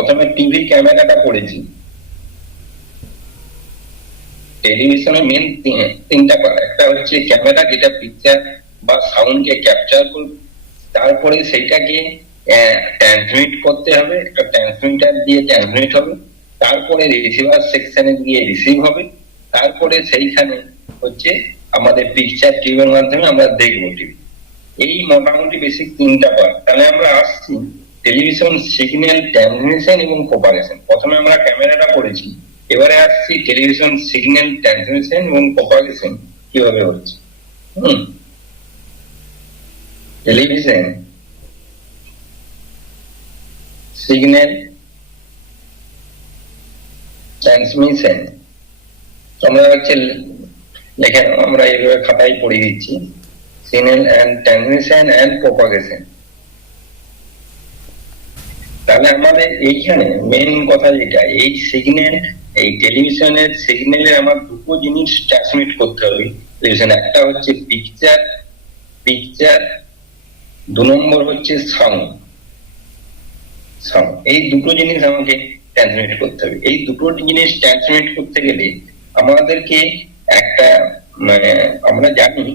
প্রথমে টিভি ক্যামেরাটা পড়েছি। টেলিভিশনের মেন তিনটা পার্ট, একটা হচ্ছে ক্যামেরা যেটা পিকচার বা সাউন্ডকে ক্যাপচার করবে, তারপরে সেইটাকে ট্রান্সমিট করতে হবে, একটা ট্রান্সমিটার দিয়ে ট্রান্সমিট হবে, তারপরে রিসিভার সেকশনে গিয়ে রিসিভ হবে, তারপরে সেইখানে হচ্ছে আমাদের পিকচার টিভির মাধ্যমে আমরা দেখবো টিভি। এই মোটামুটি বেসিক তিনটা পার্ট। তাহলে আমরা আসছি টেলিভিশন সিগন্যাল ট্রান্সমিশন এবং প্রপাগেশন। প্রথমে আমরা ক্যামেরাটা পড়েছি, এবারে আসছি টেলিভিশন সিগন্যাল ট্রান্সমিশন এবং প্রপাগেশন কিভাবে হচ্ছে। টেলিভিশন সিগন্যাল ট্রান্সমিশন আমরা হচ্ছে লেখেন, আমরা এইভাবে খাতায় পড়িয়ে দিচ্ছি, signal and transmission and propagation. তাহলে আমাদের এইখানে মেন কথা যেটা, এই সিগন্যাল, এই টেলিভিশনের সিগন্যালে আমার দুটো জিনিস ট্রান্সমিট করতে হবে টেলিভিশন। একটা হচ্ছে পিকচার, 2 নম্বর হচ্ছে সাউন্ড। এই দুটো জিনিস আমাকে ট্রান্সমিট করতে হবে। এই দুটো জিনিস ট্রান্সমিট করতে গেলে আমাদেরকে একটা, মানে আমরা জানি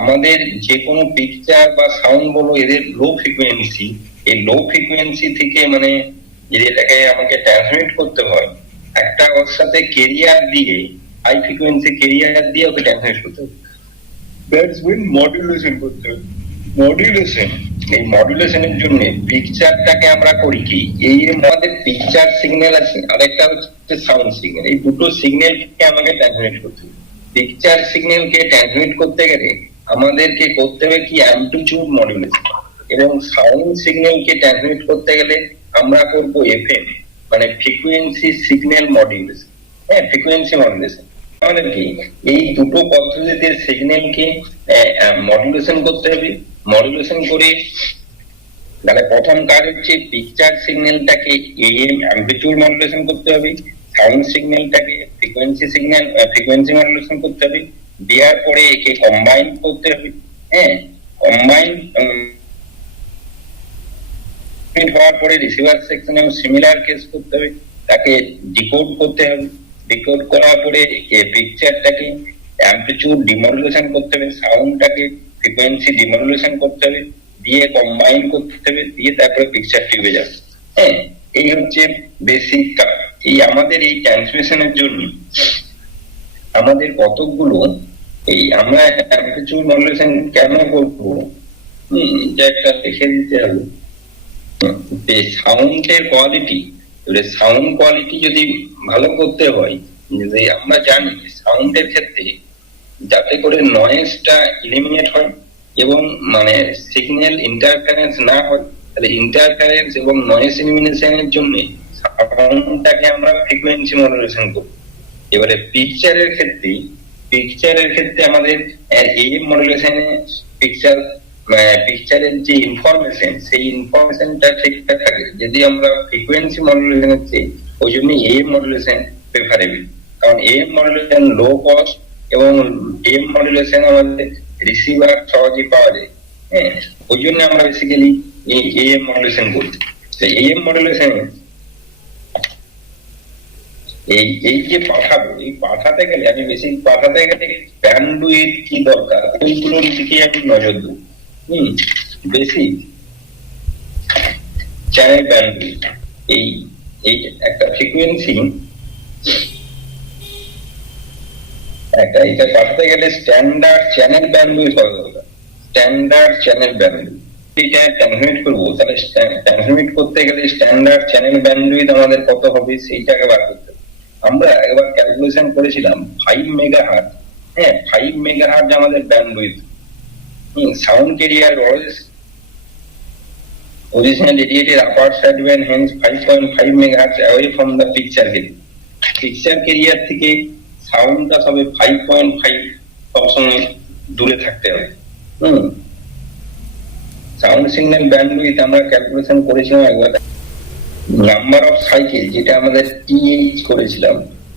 আমাদের যে কোনো পিকচার বা সাউন্ড বলো, এদের লো ফ্রিকোয়েন্সি, এই লো ফ্রিকোয়েন্সি থেকে মানে যদি এটাকে আমাকে ট্রান্সমিট করতে হয়, একটা ওর সাথে ক্যারিয়ার দিয়ে, হাই ফ্রিকোয়েন্সি ক্যারিয়ার দিয়ে ওকে ট্রান্সমিট করতে হবে। দ্যাটস মিন মডুলেশন করতে হবে। মডুলেশন, এই মডুলেশনের জন্য পিকচারটাকে আমরা করি কি, এই আমাদের পিকচার সিগন্যাল আছে আর একটা হচ্ছে সাউন্ড সিগন্যাল। এই দুটো সিগন্যালকে আমাকে ট্রান্সমিট করতে হবে। পিকচার সিগন্যালকে ট্রান্সমিট করতে গেলে আমাদেরকে করতে হবে কি অ্যামপ্লিটিউড মডুলেশন, এবং সাউন্ড সিগন্যালকে ট্রান্সমিট করতে গেলে আমরা করব এফএম, মানে frequency signal modulation. Frequency modulation মানে কি, এই দুটো পদ্ধতিতে সিগন্যালকে মডুলেশন করতে হবে। মডুলেশন করে তাহলে প্রথম কাজ হচ্ছে পিকচার সিগন্যালটাকে এএম অ্যামপ্লিটিউড মডুলেশন করতে হবে, সাউন্ড সিগন্যালটাকে ফ্রিকোয়েন্সি মডুলেশন করতে হবে, দেওয়ার পরে একে কম্বাইন করতে হবে। কম্বাইন হওয়ার পরে রিসিভার সেকশনে সিমিলার কেস করতে হবে, তাকে ডিকোড করতে হবে। ডিকোড করার পরে পিকচারটাকে অ্যামপ্লিটিউড ডিমডুলেশন করতে হবে, সাউন্ডটাকে ফ্রিকোয়েন্সি ডিমডুলেশন করতে হবে, দিয়ে কম্বাইন করতে হবে, দিয়ে তারপরে পিকচার টিউবে যাবে। এই হচ্ছে বেসিক কাজ। এই আমাদের এই ট্রান্সমিশনের জন্য আমাদের কতগুলো, এই আমরা অ্যামপ্লিটিউড মডুলেশন কেন করবো এটা একটা দেখে দিতে হবে। সাউন্ডের কোয়ালিটি, সাউন্ড কোয়ালিটি যদি ভালো করতে হয়, যে আমরা জানি সাউন্ডের ক্ষেত্রে যাতে করে নয়েজটা এলিমিনেট হয় এবং মানে সিগন্যাল ইন্টারফারেন্স না হয়, তাহলে ইন্টারফারেন্স এবং নয়েজ এলিমিনেশনের জন্য সাউন্ডটাকে আমরা ফ্রিকোয়েন্সি মডুলেশন করব। এবারে পিকচারের ক্ষেত্রে আমাদের এএম মডুলেশনে পিকচারের যে ইনফরমেশন, সেই ইনফরমেশনটা ঠিকঠাক থাকে। যদি আমরা ফ্রিকোয়েন্সি মডুলেশনের চেয়ে, ওই জন্য এএম মডুলেশন প্রেফারেবল, কারণ এএম মডুলেশন লো কস্ট এবং এএম মডুলেশন আমাদের রিসিভার সহজে পাওয়া যায়। ওই জন্য আমরা বেসিক্যালি এই এএম মডুলেশন করি। এএম মডুলেশন এই যে পাঠাবো, এই পাঠাতে গেলে আমি পাঠাতে গেলে ব্যান্ডউইথ কি দরকার, ওইগুলোর দিকে আমি নজর দেবো। বেসিক চ্যানেল ব্যান্ডউইথ, এই একটা ফ্রিকোয়েন্সি, এটা পাঠাতে গেলে স্ট্যান্ডার্ড চ্যানেল ব্যান্ডউইথ হওয়া দরকার। স্ট্যান্ডার্ড চ্যানেল ব্যান্ডউইথ এটা ট্রান্সমিট করবো, তাহলে ট্রান্সমিট করতে গেলে স্ট্যান্ডার্ড চ্যানেল ব্যান্ডউইথ আমাদের কত হবে সেইটাকে বার করতে হবে। আমরা একবার ক্যালকুলেশন করেছিলাম 5 মেগাহার্টজ। 5 মেগাহার্টজ আমাদের bandwidth. Sound career originally radiated upper sideband, hence 5.5 megahertz away from the picture carrier. Picture carrier থেকে সাউন্ডটা হবে 5.5 সবসময় দূরে থাকতে হবে। সাউন্ড সিগন্যাল ব্যান্ডউইথ আমরা ক্যালকুলেশন করেছিলাম একবার, নাম্বার অফ সাইকেল যেটা আমাদের টিএইচ করেছিলাম।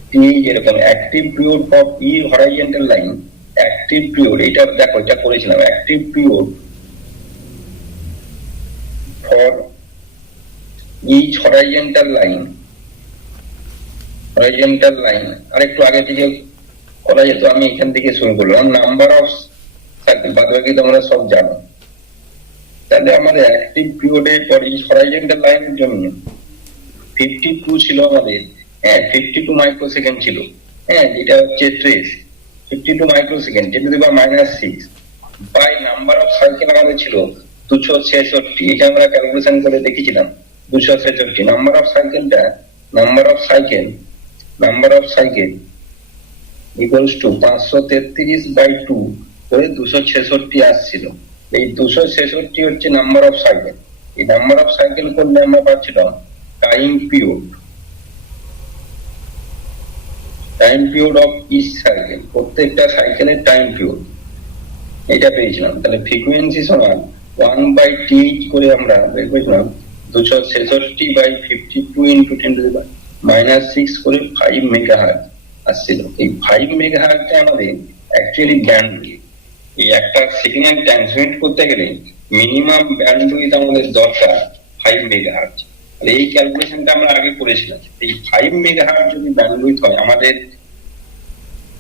টিএইচ এরকম active period for E horizontal line, active period, এটা দেখো এটা করেছিলাম, active period for each horizontal line আর একটু আগে থেকে করা যেত, আমি এখান থেকে শুরু করলাম নাম্বার অফ সার্কেল, বাদ বাকি তোমরা সব জানো। তাহলে আমাদের অ্যাক্টিভ পিরিয়ডে পর ইচ হরাইজন্টাল লাইনের জন্য 52 ছিল আমাদের, 52 মাইক্রোসেকেন্ড ছিল, যেটা হচ্ছে ট্রেস 52 মাইক্রোসেকেন্ড, যেটা দেবা -6 বাই নাম্বার অফ সার্কেল আমাদের ছিল 266, এটা আমরা ক্যালকুলেশন করে দেখেছিলাম 266। Number of cycle equals to 533/2 করে 266 আসছিল। এই 266 হচ্ছে নাম্বার অফ সাইকেল। এই নাম্বার অফ সাইকেল করলে আমরা পাচ্ছিলাম time period of each cycle, প্রত্যেকটা সাইকেলের টাইম পিরিয়ড এটা পেয়েছিলাম। তাহলে ফ্রিকোয়েন্সি সমান 1/TH করে আমরা বের করেছিলাম 266/52 × 10⁻⁶ করে 5 মেগাহার্টজ আসছিল। এই 5 মেগাহার্টটা আমাদের অ্যাকচুয়ালি ব্যান্ডউইথ। এই একটা সিগন্যাল ট্রান্সমিট করতে গেলে মিনিমাম ব্যান্ডউইথ আমাদের দরকার 5 মেগাহার্টজ। তাহলে এই ক্যালকুলেশনটা আমরা আগে করেছিলাম। এই 5 মেগাহার্টজ যদি ব্যান্ডউইথ হয় আমাদের,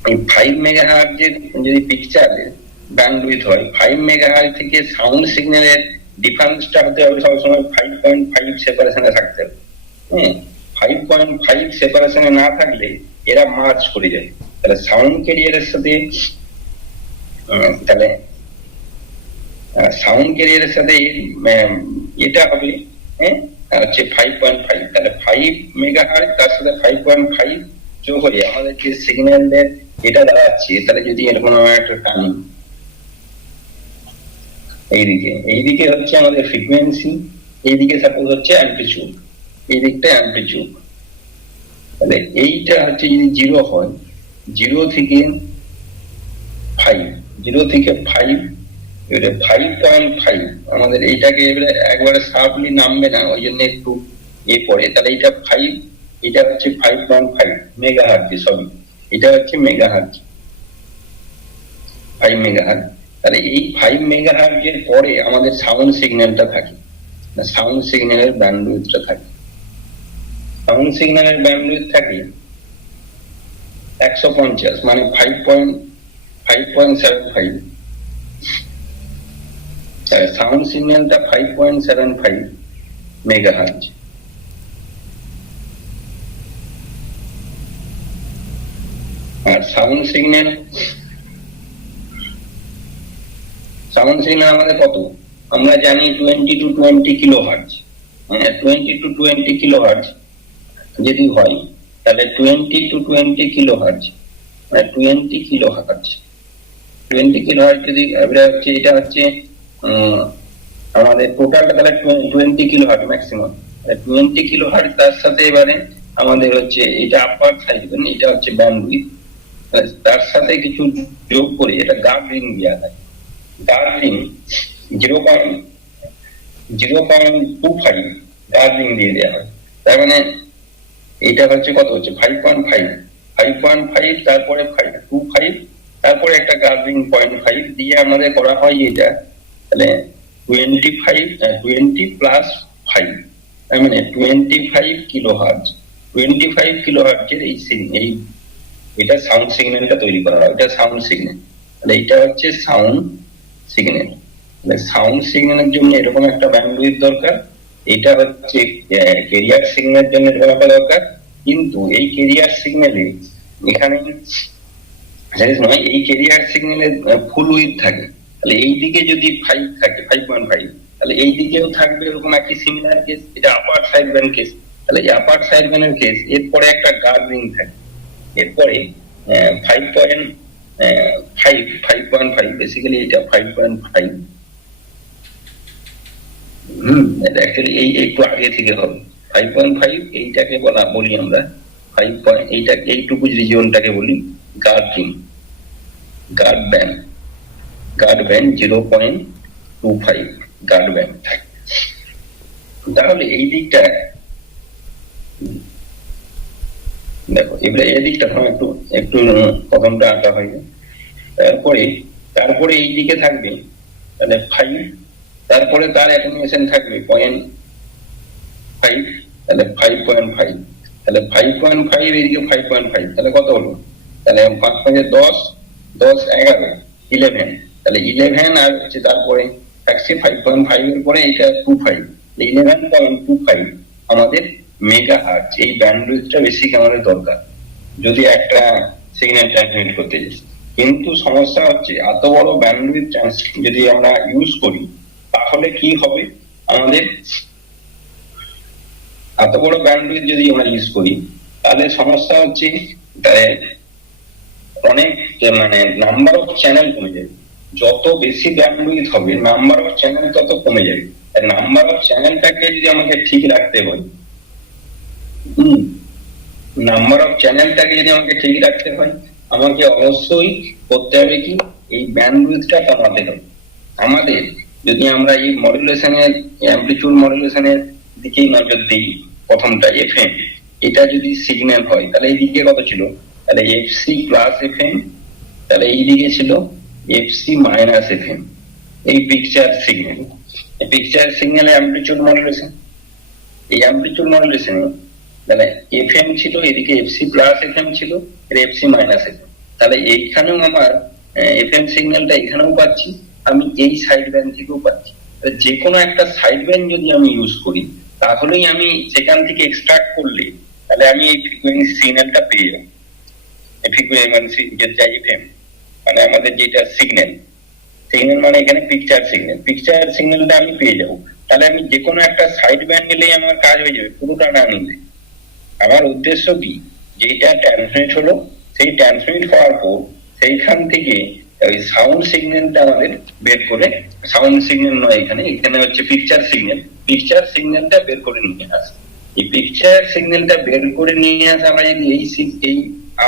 এই 5 মেগাহার্টজের যদি পিকচারের ব্যান্ডউইথ হয়, 5 মেগাহার্টজ থেকে সাউন্ড সিগন্যালের ডিফারেন্সটা হতে হবে সবসময় 5.5 সেপারেশনে থাকতে হবে। 5.5 সেপারেশনে না থাকলে এরা মার্চ করে যায়। তাহলে সাউন্ড ক্যারিয়ারের সাথে এটা হবে হচ্ছে 5.5। তাহলে 5 মেগাহার্টজ তার সাথে 5.5 যোগ হয়ে আমাদেরকে সিগন্যালের এটা দাঁড়াচ্ছে। তাহলে যদি এরকম আমরা একটা টানি এইদিকে হচ্ছে আমাদের ফ্রিকোয়েন্সি, এইদিকে সাপোজ হচ্ছে অ্যামপ্লিটিউড, এই দিকটা অ্যামপ্লিটিউড। তাহলে এইটা হচ্ছে যদি 0 হয়, 0 থেকে 5 এবারে 5.5 আমাদের এইটাকে এবারে একবারে শার্পলি নামবে না, ওই জন্য একটু পড়ে। তাহলে এটা 5, এটা হচ্ছে 5.5 মেগাহার্টজ, সরি এটা হচ্ছে মেগাহার্টজ, 5 মেগাহার্টজ। তাহলে এই 5 মেগাহার্টজ এর পরে আমাদের সাউন্ড সিগন্যালটা থাকে, সাউন্ড সিগন্যালের ব্যান্ডউইথটা থাকে। সাউন্ড সিগন্যালের ব্যান্ডউইথ থাকে 150, মানে 5.75। সাউন্ড সিগন্যালটা 5.75 মেগাহার্টজ। আর সাউন্ড সিগন্যাল আমাদের কত আমরা জানি 20 to 20 কিলোহার্টজ। 20 to 20 কিলোহার্টজ যদি হয় তাহলে 20 to 20 কিলোহার্টজ মানে 20 কিলোহার্টজ যদি হচ্ছে, এটা হচ্ছে আমাদের টোটালটা তাহলে 20 কিলোহার্টজ ম্যাক্সিমাম। 20 কিলোহার্টজ তার সাথে এবারে আমাদের হচ্ছে এটা আপার সাইজ, এটা হচ্ছে ব্যান্ডউইথ, তার সাথে কিছু যোগ করে এটা গার্ড রিং দেওয়া হয়। গার্ড রিং 0.25 গার্ড রিং দিয়ে দেওয়া হয়। তার মানে এটা হচ্ছে কত হচ্ছে 5.5, তারপরে 5.25, তারপরে একটা গার্ড রিং 0.5 দিয়ে আমাদের করা হয় এটা। তাহলে 20 প্লাস 5 তার মানে 25 কিলোহার্টজ। 25 কিলোহার্টজের এই এটা সাউন্ড সিগন্যালটা তৈরি করা হয়, এটা সাউন্ড সিগন্যাল। তাহলে এটা হচ্ছে সাউন্ড সিগন্যাল। সাউন্ড সিগন্যালের জন্য এরকম একটা ব্যান্ডউইথ দরকার। এটা হচ্ছে ক্যারিয়ার সিগন্যালের জন্য এরকম একটা দরকার। কিন্তু এই ক্যারিয়ার সিগন্যালে এখানে নয়, এই ক্যারিয়ার সিগন্যালে ফুল উইথ থাকে। তাহলে এই দিকে যদি 5 থাকে 5.5, তাহলে এই দিকেও থাকবে এরকম একই সিমিলার কেস, এটা আপার সাইড ব্যান্ড কেস। তাহলে এই আপার সাইড ব্যান্ডের কেস, এরপরে একটা গার্ড রিং থাকে, এরপরে 5.5 বেসিক্যালি এটা 5.5। এটা অ্যাকচুয়ালি এই একটু আগে থেকে হবে 5.5। এইটাকে বলি আমরা 5. এইটা এইটুকু রিজিয়নটাকে বলি guard ring, guard band 0.25 guard band থাকে। তাহলে এই দিকটা দেখো, এবারে এই দিকটা একটু প্রথমটা আঁকা হয়ে, তারপরে এই দিকে থাকবে তাহলে 5, তারপরে তার অ্যাটেনুয়েশন থাকবে ফাইভ, তাহলে 5.5, তাহলে 5.5 এদিকে 5.5, তাহলে কত হলো? তাহলে 5 5 10, 10 11, 11, তাহলে 11 আর হচ্ছে তারপরে থাকছে 5.5 এর পরে এটা 25, 11.25 আমাদের মেগাহার্টজ। এই ব্যান্ডউইথটা বেসিক আমাদের দরকার যদি একটা সিগন্যাল ট্রান্সমিট করতে যাই। কিন্তু সমস্যা হচ্ছে এত বড় ব্যান্ডউইথ যদি আমরা ইউজ করি তাহলে কি হবে, আমাদের এত বড় ব্যান্ডউইথ যদি আমরা ইউজ করি তাহলে সমস্যা হচ্ছে অনেক মানে নাম্বার অফ চ্যানেল কমে যাবে। যত বেশি ব্যান্ডউইথ হবে নাম্বার অফ চ্যানেল তত কমে যাবে। নাম্বার অফ চ্যানেলটাকে যদি আমাকে ঠিক রাখতে হয়, নাম্বার অফ চ্যানেলটাকে যদি আমাকে ঠিক রাখতে হয় আমাকে অবশ্যই করতে হবে কি, এই ব্যান্ডউইথটা কমাতে হবে আমাদের। যদি আমরা এই মডুলেশনের অ্যামপ্লিটিউড মডুলেশনের দিকেই নজর দিই, প্রথমটা এফএম, এটা যদি সিগন্যাল হয় তাহলে এইদিকে কত ছিল, তাহলে এফসি প্লাস এফএম, তাহলে এইদিকে ছিল এফসি মাইনাস এফএম। এই পিকচার সিগন্যাল, এই পিকচার সিগন্যালে অ্যামপ্লিটিউড মডুলেশন, এই অ্যামপ্লিটিউড মডুলেশনে তাহলে এফএম ছিল, এদিকে এফসি প্লাস এফএম ছিল, এর এফসি মাইনাস এফএম। তাহলে এইখানেও আমার এফএম সিগন্যালটা এখানেও পাচ্ছি, আমি এই সাইড ব্যান্ড থেকেও পাচ্ছি। যে কোনো একটা সাইড ব্যান্ড যদি আমি ইউজ করি তাহলেই আমি সেখান থেকে এক্সট্রাক্ট করলে তাহলে আমি এই ফ্রিকোয়েন্সি সিগন্যালটা পেয়ে যাবো। ফ্রিকোয়েন্সি যেটা এফএম মানে আমাদের যেটা সিগন্যাল, সিগন্যাল মানে এখানে পিকচার সিগন্যাল, পিকচার সিগন্যালটা আমি পেয়ে যাবো। তাহলে আমি যে কোনো একটা সাইড ব্যান্ড নিলেই আমার কাজ হয়ে যাবে, পুরোটা না নিলে। আমার উদ্দেশ্য কি, যেটা ট্রান্সমিট হলো সেই ট্রান্সমিট হওয়ার পর সেইখান থেকে ওই সাউন্ড সিগন্যালটা আমাদের বের করে, সাউন্ড সিগন্যাল নয় এখানে, এখানে হচ্ছে পিকচার সিগন্যাল, পিকচার সিগন্যালটা বের করে নিয়ে আসে। এই পিকচার সিগন্যালটা বের করে নিয়ে আসে আমরা যদি এই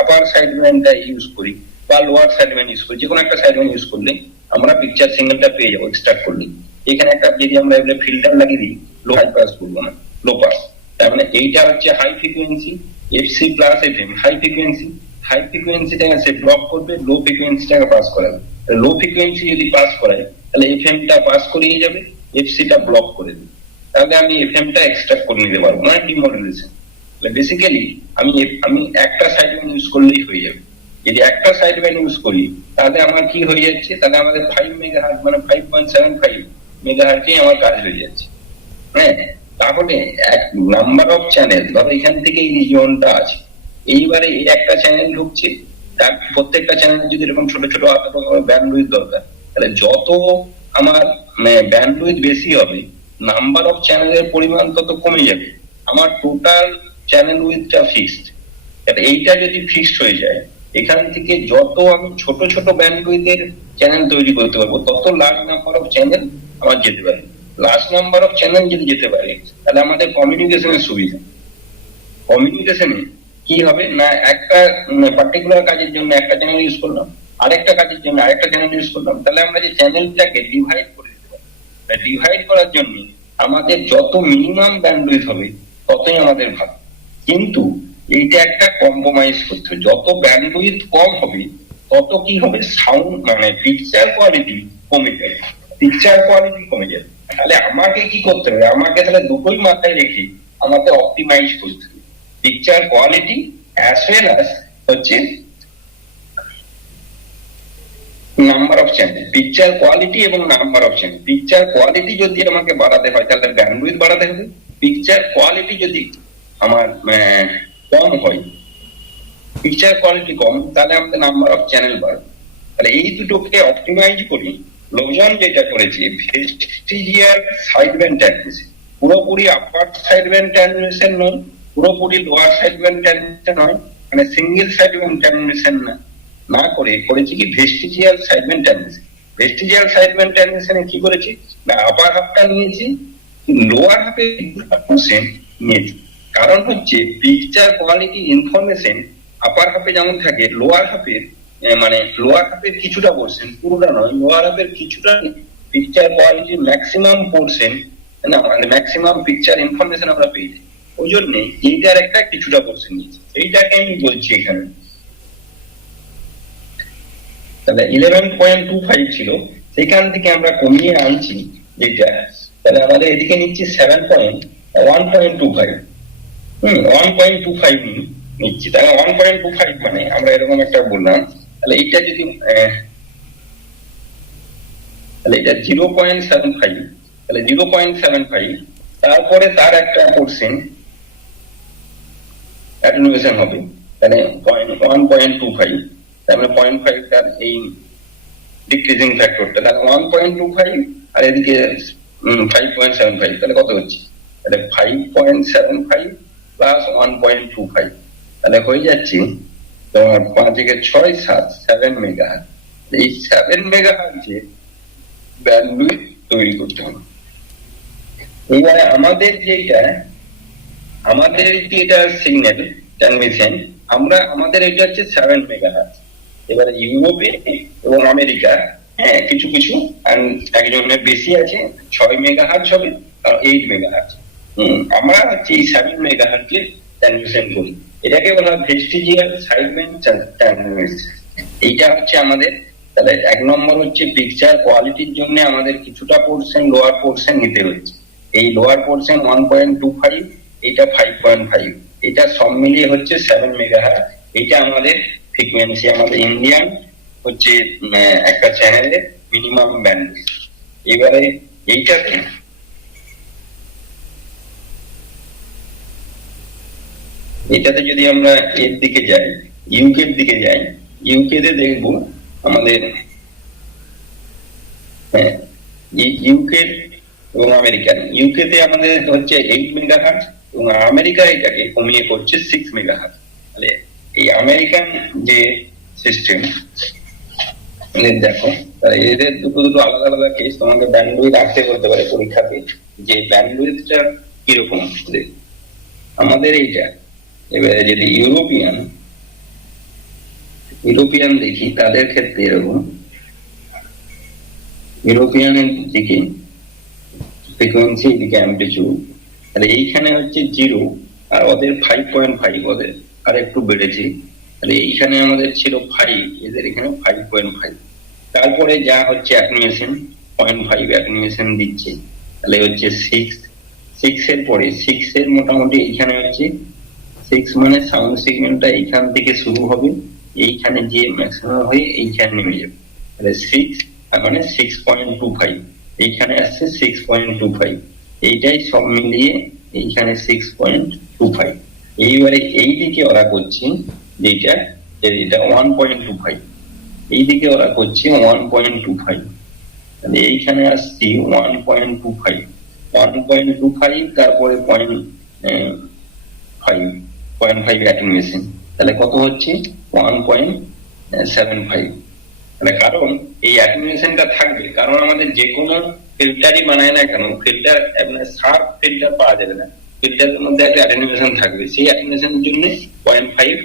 আপার সাইড ব্যান্ডটা ইউজ করি বা লোয়ার সাইড ব্যান্ড ইউজ করি, যে কোনো একটা সাইড ব্যান্ড ইউজ করলে আমরা পিকচার সিগন্যালটা পেয়ে যাবো এক্সট্রাক্ট করলে। এখানে একটা যদি আমরা এগুলো ফিল্টার লাগিয়ে দিই, লো হাই পাস করবো না, লো পাস, তার মানে এইটা হচ্ছে high frequency FC plus FM, high frequency, high ফ্রিকোয়েন্সিটাকে সে ব্লক করবে, লো ফ্রিকোয়েন্সিটাকে পাস করাবে। লো ফ্রিকোয়েন্সি যদি পাস করায় তাহলে এফএমটা পাস করিয়ে যাবে, এফসিটা ব্লক করে দেবে, তাহলে আমি এফএমটা এক্সট্রাক্ট করে নিতে পারবো না, ডিমডুলেশন। বেসিক্যালি আমি একটা সাইড ব্যান্ড ইউজ করলেই হয়ে যাবে। যদি একটা সাইড ব্যান্ড ইউজ করি তাহলে আমার কি হয়ে যাচ্ছে, তাহলে আমাদের 5 মেগাহার্টজ মানে 5.75 মেগাহার্টজে আমার কাজ হয়ে যাচ্ছে। হ্যাঁ, তাহলে এক নাম্বার অফ চ্যানেল, ধরো এখান থেকে এই রিজিয়নটা আছে, এইবারে এই একটা চ্যানেল ঢুকছে, তার প্রত্যেকটা চ্যানেল যদি এরকম ছোট ছোট ব্যান্ডউইথ দরকার, তাহলে যত আমার ব্যান্ডউইথ বেশি হবে নাম্বার অফ চ্যানেলের পরিমাণ তত কমে যাবে, আমার টোটাল চ্যানেল উইথটা ফিক্সড। এইটা যদি ফিক্সড হয়ে যায়, এখান থেকে যত আমি ছোট ছোট ব্যান্ডউইথের চ্যানেল তৈরি করতে পারবো তত লার্জ নাম্বার অফ চ্যানেল আমার যেতে পারে। লার্জ নাম্বার অফ চ্যানেল যদি যেতে পারে তাহলে আমাদের কমিউনিকেশনের সুবিধা। কমিউনিকেশনে কি হবে না, একটা পার্টিকুলার কাজের জন্য একটা চ্যানেল ইউজ করলাম, আরেকটা কাজের জন্য আরেকটা চ্যানেল ইউজ করলাম, তাহলে আমরা যে চ্যানেলটাকে ডিভাইড করে দিতে পারি। ডিভাইড করার জন্য আমাদের যত মিনিমাম ব্যান্ডউইথ হবে ততই আমাদের ভালো। কিন্তু এইটা একটা কম্প্রোমাইজ করতে হবে, যত ব্যান্ডউইথ কম হবে তত কি হবে, সাউন্ড মানে পিকচার কোয়ালিটি কমে যাবে, পিকচার কোয়ালিটি কমে যাবে। তাহলে আমাকে কি করতে হবে, আমাকে তাহলে দুটোই মাথায় রেখে আমাকে অপটিমাইজ করতে হবে, picture quality as well as হচ্ছে number of channel, picture quality এবং number of channel. Picture quality যদি আমাকে বাড়াতে হয় তাহলে ব্যান্ডউইথ বাড়াতে হবে, পিকচার কোয়ালিটি যদি আমার কম হয়, পিকচার কোয়ালিটি কম, তাহলে আমাদের নাম্বার অফ চ্যানেল বাড়বে। তাহলে এই দুটোকে অপটিমাইজ করি লোকজন যেটা করেছে ভেস্টিজিয়াল সাইড ব্যান্ড ট্রান্সমিশন, পুরোপুরি আপার সাইড ব্যান্ড ট্রান্সমিশন নয়, পুরোপুরি লোয়ার সাইড ব্যান্ড ট্রান্সমিশন নয়, মানে সিঙ্গেল সাইড ব্যান্ড ট্রান্সমিশন না করে করেছে কি vestigial side band transmission. Vestigial side band ট্রান্সমিশনে কি করেছি না, আপার হাফটা নিয়েছি, লোয়ার হাফে নিয়েছি। কারণ হচ্ছে পিকচার কোয়ালিটি ইনফরমেশন আপার হাফে যেমন থাকে, লোয়ার হাফের মানে লোয়ার হাফের কিছুটা পোর্শন, পুরোটা নয়, লোয়ার হাফের কিছুটা পিকচার কোয়ালিটির ম্যাক্সিমাম পোর্শন না, মানে ম্যাক্সিমাম পিকচার ইনফরমেশন আমরা পেয়ে যাই। ওই জন্য এইটার একটা কিছুটা পোর্শন নিয়েছি, এইটাকে আমি বলছি এখানে। তাহলে 11.25 ছিল, সেখান থেকে আমরা কমিয়ে আনছি যেটা, তাহলে আমাদের এদিকে নিচ্ছি 7.25, 1.25, 1.25 নিচ্ছি, তাহলে 1.25 মানে আমরা এরকম একটা বললাম, তাহলে এইটা যদি তাহলে এটা 0.75, তাহলে 0.75 তারপরে তার একটা পার্সেন্ট অ্যাটেনুয়েশন হবে, তাহলে 1.25, তাহলে 0.5 তার এই ডিক্রিজিং ফ্যাক্টরটা, তাহলে 1.25 আর এদিকে 5.75, তাহলে কত হচ্ছে, তাহলে 5.75 প্লাস 1.25, তাহলে হয়ে যাচ্ছে তোমার 5 থেকে 6 7 7 মেগাহার্টজ। এই 7 মেগাহার্টজে ব্যান্ডউইথ তৈরি করতে হবে। এবারে আমাদের যেটা সিগন্যাল ট্রান্সমিশন, আমাদের এটা হচ্ছে 7 মেগাহার্টজ। এবারে ইউরোপে এবং আমেরিকা কিছু একজনের বেশি আছে, 6 মেগাহার্টজ হবে আর 8 মেগাহার্টজ। আমরা হচ্ছে এই 7 মেগাহার্টজে ট্রান্সমিশন করি, এটাকে বলা হয় ভেস্টিজিয়াল সাইডব্যান্ড ট্রান্সমিশন। এইটা হচ্ছে আমাদের, তাহলে 1 নম্বর হচ্ছে পিকচার কোয়ালিটির জন্য আমাদের কিছুটা পোরশন লোয়ার পোরশন নিতে হচ্ছে। এই লোয়ার পোরশন 1.25, এটা 5.5, এটা সব মিলিয়ে হচ্ছে 7 মেগাহার্টজ। এটা আমাদের ফ্রিকোয়েন্সি, আমাদের ইন্ডিয়ান হচ্ছে একটা চ্যানেলের মিনিমাম ব্যান্ডউইথ। এবারে এটাতে যদি আমরা এর দিকে যাই, ইউকের দিকে যাই, ইউকেতে দেখবো আমাদের ইউকে এবং আমেরিকান, ইউকেতে আমাদের হচ্ছে 8 মেগাহার্টজ এবং আমেরিকা এটাকে কমিয়ে করছে 6 মেগাহার্টজ। তাহলে এই আমেরিকান যে সিস্টেম দেখো, তাহলে এদের দুটো আলাদা আলাদা কেস, তোমাকে ব্যান্ডউইথ আসতে বলতে পারে পরীক্ষাতে যে ব্যান্ডউইথটা কিরকম আমাদের এইটা। এবারে যদি ইউরোপিয়ান দেখি, তাদের ক্ষেত্রে এরকম, ইউরোপিয়ানের দিকে ফ্রিকোয়েন্সি, এদিকে অ্যামপ্লিটিউড, তাহলে এইখানে হচ্ছে 0 আর ওদের 5.5, ওদের আর একটু বেড়েছে, তাহলে এইখানে আমাদের ছিল 5, এদের এখানে 5.5। তারপরে যা হচ্ছে অ্যাটেনুয়েশন 0.5 অ্যাটেনুয়েশন দিচ্ছে, তাহলে হচ্ছে 6 এর পরে 6 এর মোটামুটি এইখানে হচ্ছে 6 মানে সাউন্ড সিগন্যালটা এইখান থেকে শুরু হবে, এইখানে যে ম্যাক্সিমাম হয়ে এইখানে নেমে যাবে, তাহলে 6 মানে 6.25, এইখানে আসছে 6.25, এইটাই সব মিলিয়ে এইখানে 6.25। এইবারে এইদিকে ওরা করছে যেটা 1.25, এইদিকে ওরা করছে 1.25, তাহলে এইখানে আসছি 1.25, তারপরে 0.5 অ্যাটেনুয়েশন, তাহলে কত হচ্ছে 1.75। তাহলে কারণ এই অ্যাটেনুয়েশনটা থাকবে, কারণ আমাদের যে কোনো ফিল্টারই বানায় না কেন, ফিল্টার শার্প ফিল্টার পাওয়া যাবে না, ফিল্টারের মধ্যে একটা অ্যাটেনুয়েশন থাকবে, সেই অ্যাটেনুয়েশনের জন্য 0.5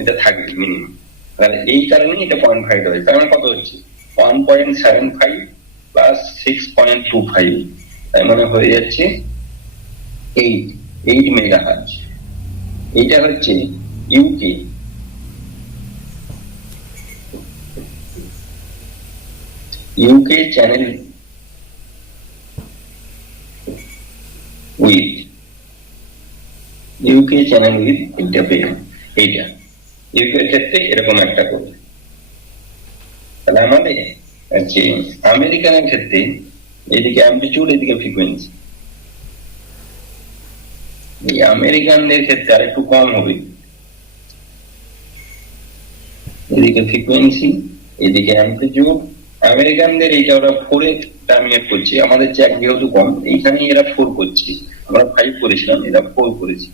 এটা থাকবে মিনিমাম। তাহলে এই কারণে এটা 0.5 হয়, তার মানে কত হচ্ছে 1.75 প্লাস 6.25, তাই মানে হয়ে যাচ্ছে 8 মেগাহার্টজ। এইটা হচ্ছে ইউকে চ্যানেল উইথ এটা পেলাম, এইটা ইউকের ক্ষেত্রে এরকম একটা করবে। তাহলে আমাদের হচ্ছে আমেরিকানের ক্ষেত্রে এদিকে অ্যামপ্লিটিউড, এদিকে ফ্রিকোয়েন্সি, এই আমেরিকানদের ক্ষেত্রে আর একটু কম হবে, এদিকে ফ্রিকোয়েন্সি, এদিকে অ্যামপ্লিটিউড। আমেরিকানদের এইটা ওরা 4 এ টার্মিনেট করছে, আমাদের জ্যাক যেহেতু কম, এইখানে এরা 4 করছে, আমরা 5 করেছিলাম, এরা 4 করেছে,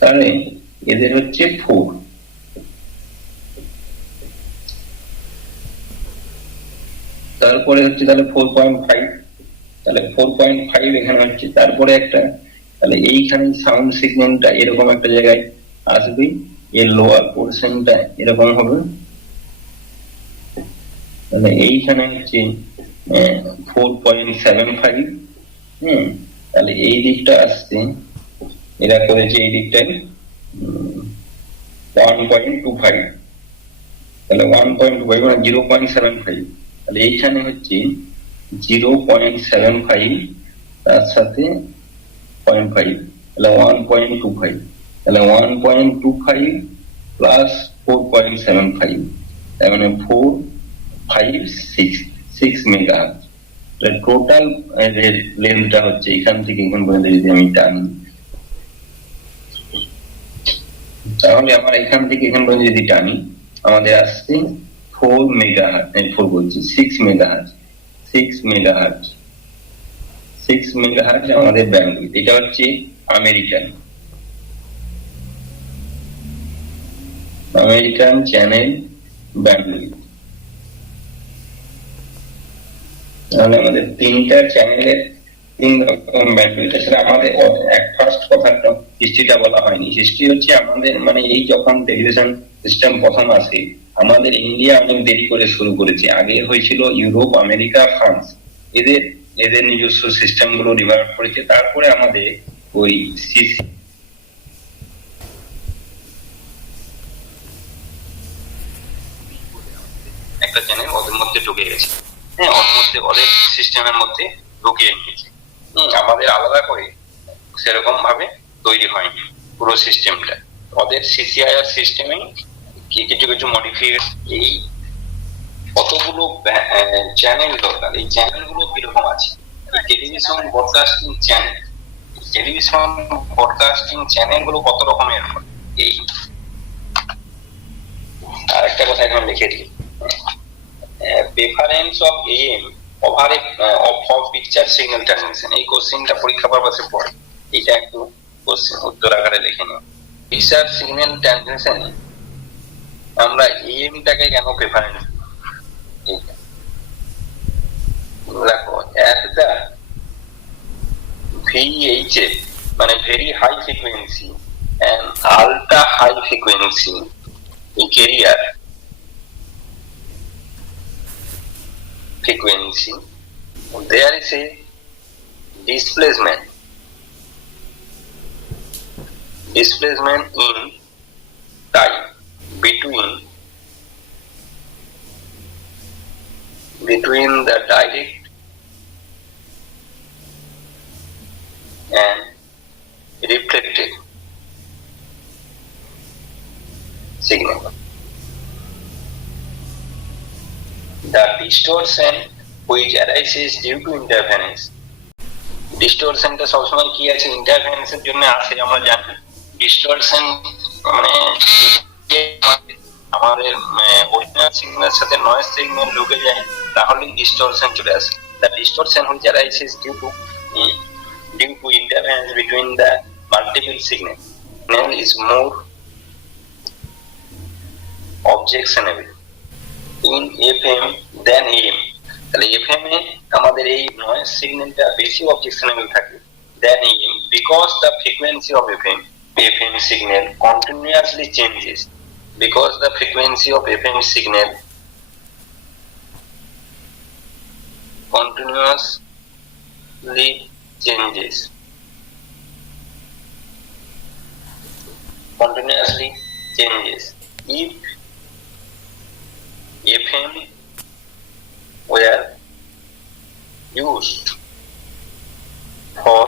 তাহলে এদের হচ্ছে 4। তারপরে হচ্ছে তাহলে 4.5, তাহলে 4.5 এখানে হচ্ছে, তারপরে একটা, তাহলে এইখানে সাউন্ড সিগন্যালটা এরকম একটা জায়গায় আসবে, এর লোয়ার পোরশনটা এরকম হবে, তাহলে এইখানে হচ্ছে 4.75, তাহলে এই দিকটা আসছে, এরা করেছে এই দিকটায় 1.25, তাহলে 1.25 মানে 0.75, তাহলে এইখানে হচ্ছে 0.75 তার সাথে 0.5, তাহলে 1.25, তাহলে 1.25 প্লাস 4.75, তার মানে 456 মেগাহার্জ। টোটাল লেন্থটা হচ্ছে এখান থেকে এখান পর্যন্ত যদি আমি টানি, তাহলে আমার এখান থেকে এখান পর্যন্ত যদি টানি আমাদের আসছে 4 মেগাহার্জ, 4 বলছি 6 মেগাহার্জ, 6 মেগাহার্জ আমাদের ব্যান্ডউইথ। এটা হচ্ছে আমেরিকান চ্যানেল ব্যান্ডউইথ। তাহলে আমাদের তিনটা চ্যানেলের 3 রকম ব্যান্ডউইথ। এছাড়া আমাদের ফার্স্ট কথাটা হিস্ট্রিটা বলা হয়নি। হিস্ট্রি হচ্ছে আমাদের মানে এই যখন টেলিভিশন সিস্টেম প্রথম আসে আমাদের ইন্ডিয়া অনেক দেরি করে শুরু করেছে। আগে হয়েছিল ইউরোপ, আমেরিকা, ফ্রান্স, এদের নিজস্ব সিস্টেম গুলো ডেভেলপ করেছে। তারপরে আমাদের ওই একটা চ্যানেল ওদের মধ্যে ঢুকে গেছে, হ্যাঁ, ওর মধ্যে ওদের সিস্টেমের মধ্যে ঢুকিয়ে নিয়েছে। আমাদের আলাদা করে সেরকম ভাবে তৈরি হয়নি পুরো সিস্টেমটা। ওদের সিসিআইআর সিস্টেমে কিছু কিছু মডিফিকেশন, এই কতগুলো চ্যানেল দরকার, এই চ্যানেলগুলো কিরকম আছে, টেলিভিশন ব্রডকাস্টিং চ্যানেলগুলো কত রকমের। এই আর একটা কথা এখানে লিখে দিই, preference of AM for picture signal transmission. এই কোশ্চেনটা পরীক্ষা পারপাসে পড়ে, এটা একটু কোশ্চেন উত্তর আকারে লিখে নিন। পিকচার সিগন্যাল ট্রান্সমিশন আমরা AM-টাকে কেন প্রেফারেন্স দেখো, at the VHF মানে very high frequency and ultra high frequency carrier frequency, there is a displacement in time between the direct and reflected signal. The distortion which arises due to interference. ডিস্টরশনটা সবসময় কি আছে, ইন্টারফারেন্সের জন্য আসে। আমরা জানি distortion মানে আমাদের অরিজিনাল সিগন্যালের সাথে নয়েজ সিগন্যাল ঢুকে যায়, তাহলে ডিস্টরশন চলে আসে। The distortion which arises due to interference between the multiple signals is more objectionable in FM than AM. তাহলে FM এ আমাদের এই নয়েজ সিগন্যালটা বেশি অবজেকশনেবল থাকে than AM because the frequency of FM signal continuously changes. Because the frequency of FM signal continuously changes. If FM were used for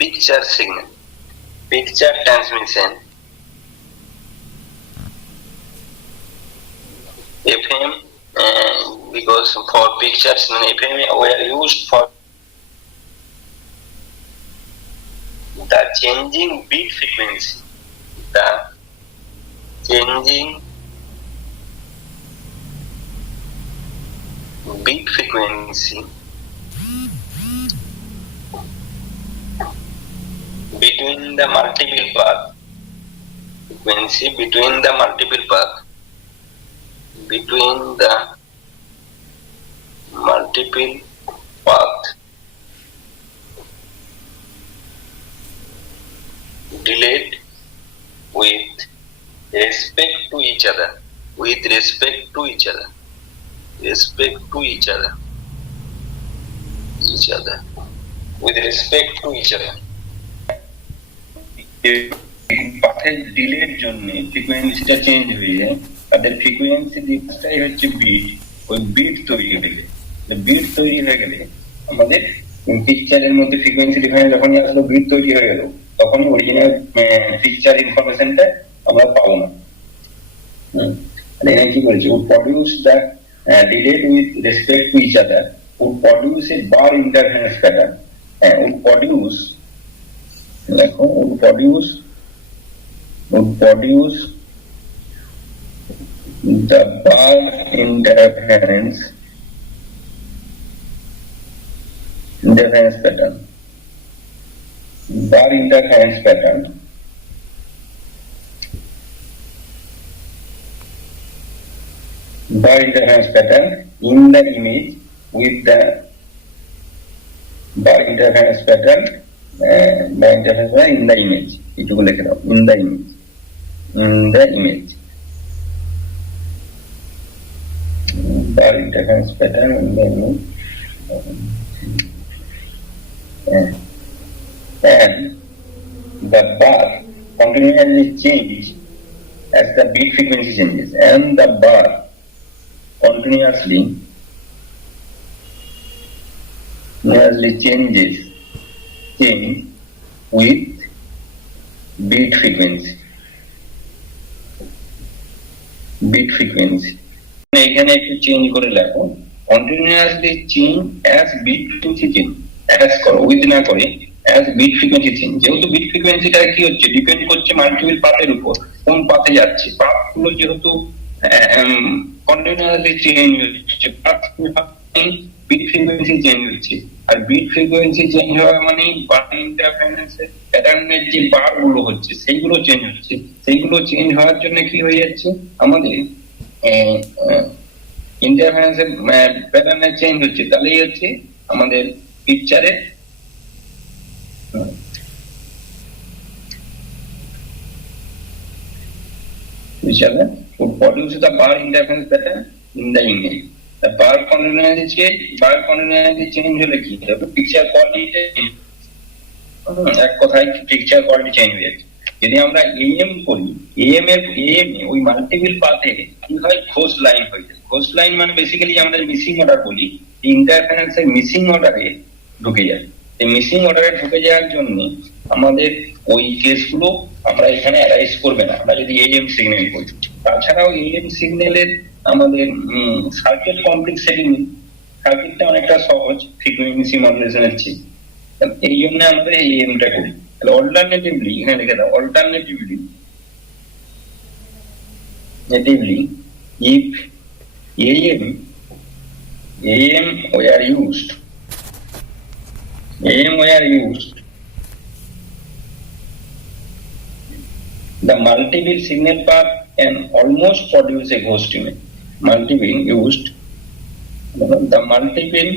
picture transmission, FM because for pictures FM were used for the changing bit frequency, between the multiple path delayed with respect to each other. পাথের ডিলের জন্য ফ্রিকোয়েন্সিটা change হয়ে যায়, তাদের frequency দিকটাই হচ্ছে bit. ওই bit তৈরি হয়ে গেলে আমাদের পিকচারের মধ্যে ফ্রিকোয়েন্সি ডিফারেন্স যখনই আসলো বিট তৈরি হয়ে গেল তখনই অরিজিনাল পিকচার ইনফরমেশনটা আমরা পাবো না। এখানে কি বলছে, would produce the delayed with respect to each other, would produce a bar interference pattern, would produce the bar interference pattern, bar interference pattern in the image with the bar interference pattern in the image, এটুকু লিখে দাও, in the image, bar interference pattern in the image, and the bar continuously change as the beat frequency changes, and the bar continuously change with beat frequency. এখানে একটু change করে লেখো, continuously change as beat frequency change, as করো with না করে as beat frequency change. যেহেতু beat ফ্রিকোয়েন্সিটা কি হচ্ছে, ডিপেন্ড করছে মাল্টিপল পাথের উপর, কোন পাথে যাচ্ছে। পাথগুলো যেহেতু কন্টিনিউয়াসলি চেঞ্জ হচ্ছে, বিট ফ্রিকোয়েন্সি চেঞ্জ হচ্ছে, আর বিট ফ্রিকোয়েন্সি চেঞ্জ হওয়া মানে ইন্টারফারেন্সের প্যাটার্নের যে বার গুলো হচ্ছে সেইগুলো চেঞ্জ হচ্ছে। সেইগুলো চেঞ্জ হওয়ার জন্য কি হয়ে যাচ্ছে, আমাদের ইন্টারফারেন্সের প্যাটার্নের চেঞ্জ হচ্ছে, তাহলেই হচ্ছে আমাদের পিকচারে would produce the bar interference pattern in the image. The bar continuously change হলে কি হবে, পিকচার কোয়ালিটি, এক কথায় পিকচার কোয়ালিটি চেঞ্জ হয়ে যাচ্ছে। যদি আমরা এএম করি, এএম ওই মাল্টিপল পাথে কি হয়, ঘোষ লাইন হয়ে যায়। ঘোষ লাইন মানে বেসিক্যালি আমরা মিসিং অর্ডার বলি, ইন্টারফারেন্সের মিসিং অর্ডারে ঢুকে যায়। এই মিসিং অর্ডারে ঢুকে যাওয়ার জন্য আমাদের ওই কেসগুলো আমরা এখানে অ্যারাইজ করবে না, আমরা যদি এএম সিগন্যাল করি। তাছাড়াও এএম সিগন্যালের আমাদের সার্কিট কমপ্লেক্সিটি, সার্কিটটা অনেকটা সহজ ফ্রিকোয়েন্সি মডুলেশনের চেয়ে, এই জন্য আমরা এএমটা করি। তাহলে অল্টারনেটিভলি এখানে লিখে দাও, alternatively if AM were used, the multiple signal path can almost produce a ghost image. The multiple